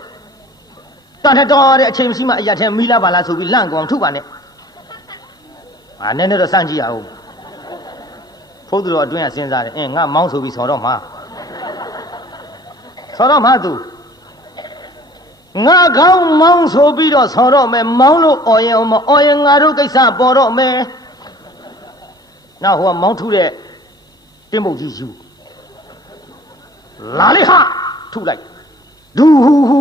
တော်တဲ့အချိန်မရှိမှအရာထဲမီးလာပါလားဆိုပြီးလန့်ကောင်ထုပါနဲ့နည်းနည်းတော့စမ်းကြည့်ရအောင်ဖိုးသူတော်အတွင်းကစဉ်းစားတယ်ငါမောင်းဆိုပြီးဆော်တော့မှာသူငါကောင်းမောင်းဆိုပြီးတော့ဆော်တော့မယ်မောင်းလို့အော်ရင်မအော်ရင်ငါတို့ကိစ္စပေါ်တော့မယ်နောက်ဟိုကမောင်းထုတဲ့တင်းပုတ်ကြီးယူလာလေဟာထုလိုက်ဒူဟူဟူ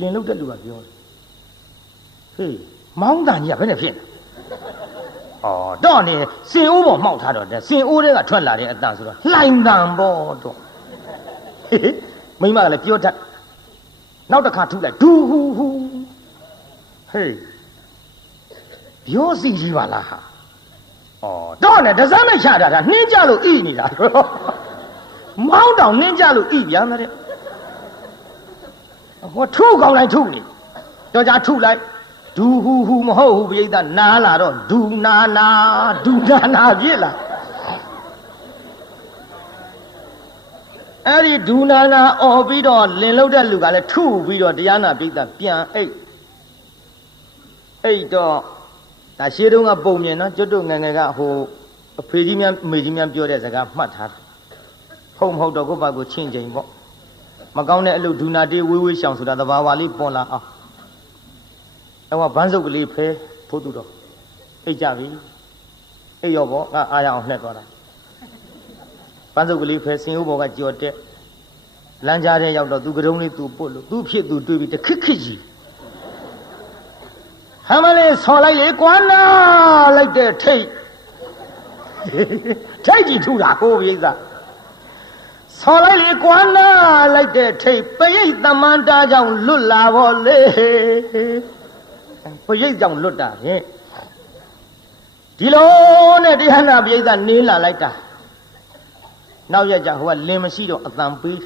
လင်လုတ်တဲ့လူကပြောတယ်ဟေးမောင်းတန်ကြီးကဘယ်နဲ့ဖြစ်လဲတော့နေစင်အိုးပေါ်မှောက်ထားတော့စင်အိုးတွေကထွက်လာတဲ့အတန်ဆိုတော့လှိုင်တန်ပေါ့တော့မိမကလည်းပြောတတ်နောက်တစ်ခါထုလိုက်ဒူဟူဟူဟေးပြောစီကြီးပါလားဟာတော့နေဒဇမ်းနဲ့ချတာနှင်းကြလို့ဣနေတာမောင်းတောင်နှင်းကြလို့ဣပြန်တယ်ဟောထုကောင်းလိုက်ထုနေတော့ကြထုလိုက်ဒူဟူဟူမဟုတ်ဘူးပြိဿနားလာတော့ဒူနာနာပြစ်လာအဲ့ဒီဒူနာနာអော်ပြီးတော့လင်လုတ်တဲ့လူကလည်းထုပြီးတော့တရားနာပြိဿပြန်အိတ်တော့ဒါရှေးတုန်းကပုံမြင်နော်ကျွတ်တို့ငယ်ငယ်ကဟိုအဖေကြီးများအမေကြီးများပြောတဲ့စကားမှတ်ထားတယ်ဖုံမဟုတ်တော့ကိုယ့်ဘာကိုချင်းချင်းပေါ့မကောင်းတဲ့အလုပ်ဒူနာတေးဝေးဝေးရှောင်ဆိုတာသဘာဝလေးပေါ်လာအောင်အဲ့မှာဘန်းစုပ်ကလေးဖဲဖို့သူတော့အိတ်ကြပြီအိတ်ရောပေါ့ငါအားရအောင်နှက်သွားတာဘန်းစုပ်ကလေးဖဲစင်ဦးဘော်ကကြော်တက်လမ်းကြားထဲရောက်တော့သူကတုံးလေးသူပုတ်လို့သူဖြစ်သူတွေးပြီးတခစ်ခစ်ကြီးဟမ်းမလေးဆော်လိုက်လေကွာနာလိုက်တဲ့ထိတ်ကြီးထူတာကိုပြိဿဆော်လိုက်လေကွာနာလိုက်တဲ့ထိတ်ပရိတ်သမန္တာကြောင့်လွတ်လာပါလေပရိတ်ကြောင့်လွတ်တာဖြင့်ဒီလိုနဲ့တရားနာပရိသနေလာလိုက်တာနောက်ရကြဟိုကလင်မရှိတော့အတန်ပေး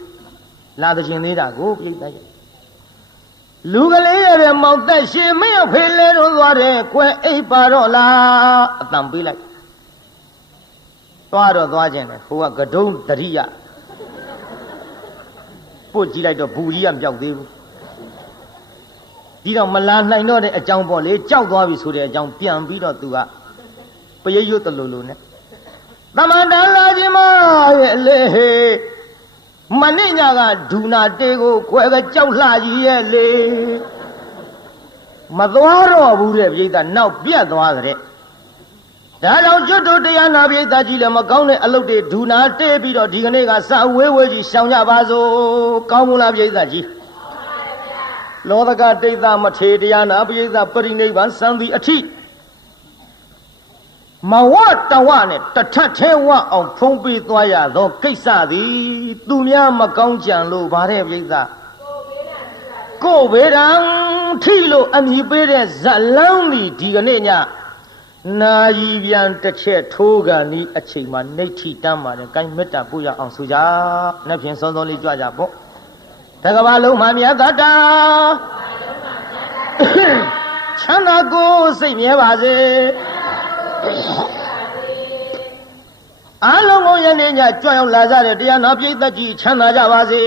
လာတဲ့ရှင်သေးတာကိုပရိသရဲ့လူကလေးရဲ့မောင်သက်ရှင်မင်းဖေးလဲတော့သွားတယ်ကွယ်အိပ်ပါတော့လားအတန်ပေးလိုက်သွားခြင်းတယ်ဟိုကကဒုံးတရိယပုတ်ကြည့်လိုက်တော့ဘူကြီးကမပြောက်သေးဘူးဒီတော့မလာနိုင်တော့တဲ့အကြောင်းပေါ့လေကြောက်သွားပြီဆိုတဲ့အကြောင်းပြန်ပြီးတော့သူကပရိယွတ်တလူလူနဲ့သမန္တလာခြင်းမရဲ့လေမနေ့ညကဒူနာတေကိုခွဲကကြောက်လှကြီးရဲ့လေမသွားတော့ဘူးတဲ့ပြိဿနောက်ပြတ်သွားကြတဲ့ဒါကြောင့်ကျွတ်တို့တရားနာပြိဿကြီးလည်းမကောင်းတဲ့အလုပ်တွေဒူနာတေပြီးတော့ဒီကနေ့ကစဝေးဝေးကြီးရှောင်ကြပါစို့ကောင်းမလားပြိဿကြီးလောကဒိဋ္ဌမထေတရားနာပရိသပရိနိဗ္ဗာန်စံသည်အထိမဝတဝနဲ့တထထဲဝအောင်ဖုံးပေးသွားရသောကိစ္စသည်သူများမကောင်းကြံလို့ဗါတဲ့ပရိသကိုဗေဒံထိလို့အမိပေးတဲ့ဇလန်းသည်ဒီကနေ့ညနာယီပြန်တစ်ချက်ထိုးကန်ဤအချိန်မှာနှိဋ္ဌိတမ်းပါတယ်ကိုင်းမေတ္တာပို့ရအောင်ဆိုကြနှစ်ဖြင့်စောစောလေးကြွကြပေါ့တကဘာလုံးမှမြတ်တာချမ်းသာကိုစိတ်မြဲပါစေအားလုံးကိုယနေ့ညကြွရောက်လာကြတဲ့တရားနာပရိသတ်ကြီးချမ်းသာကြပါစေ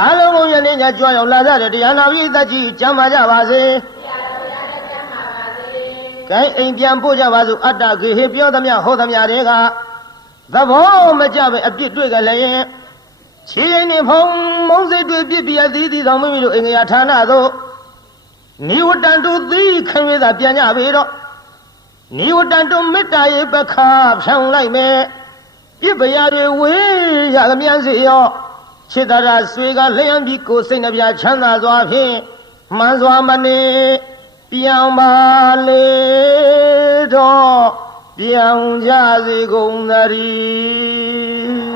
အားလုံးကိုယနေ့ညကြွရောက်လာကြတဲ့တရားနာပရိသတ်ကြီးချမ်းသာကြပါစေကဲအိမ်ပြန်ပို့ကြပါစို့အတ္တခေဟေပြောသမျှဟောသမျှတွေကသဘောမကျပဲအပြစ်တွေ့ကြလည်းခြေရင်နဲ့ဖုံမုံစိတ်တွေပြစ်ပြအသီးသီးတော်မိမိတို့အင်္ဂါဌာနသို့နိဝတ္တန်တုသီခင်ရသာပြန်ကြပြီတော့နိဝတ္တန်တုမေတ္တာရေပခါဖြောင်းလိုက်မယ် ပြစ်ပရာတွေဝေးရသမျှစေရောခြေတရာဆွေကလျံပြီးကိုယ်စိတ်နှပြချမ်းသာစွာဖြင့်မှန်စွာမနေပြောင်းပါလေတော့ပြောင်းကြစေကုန်သတည်း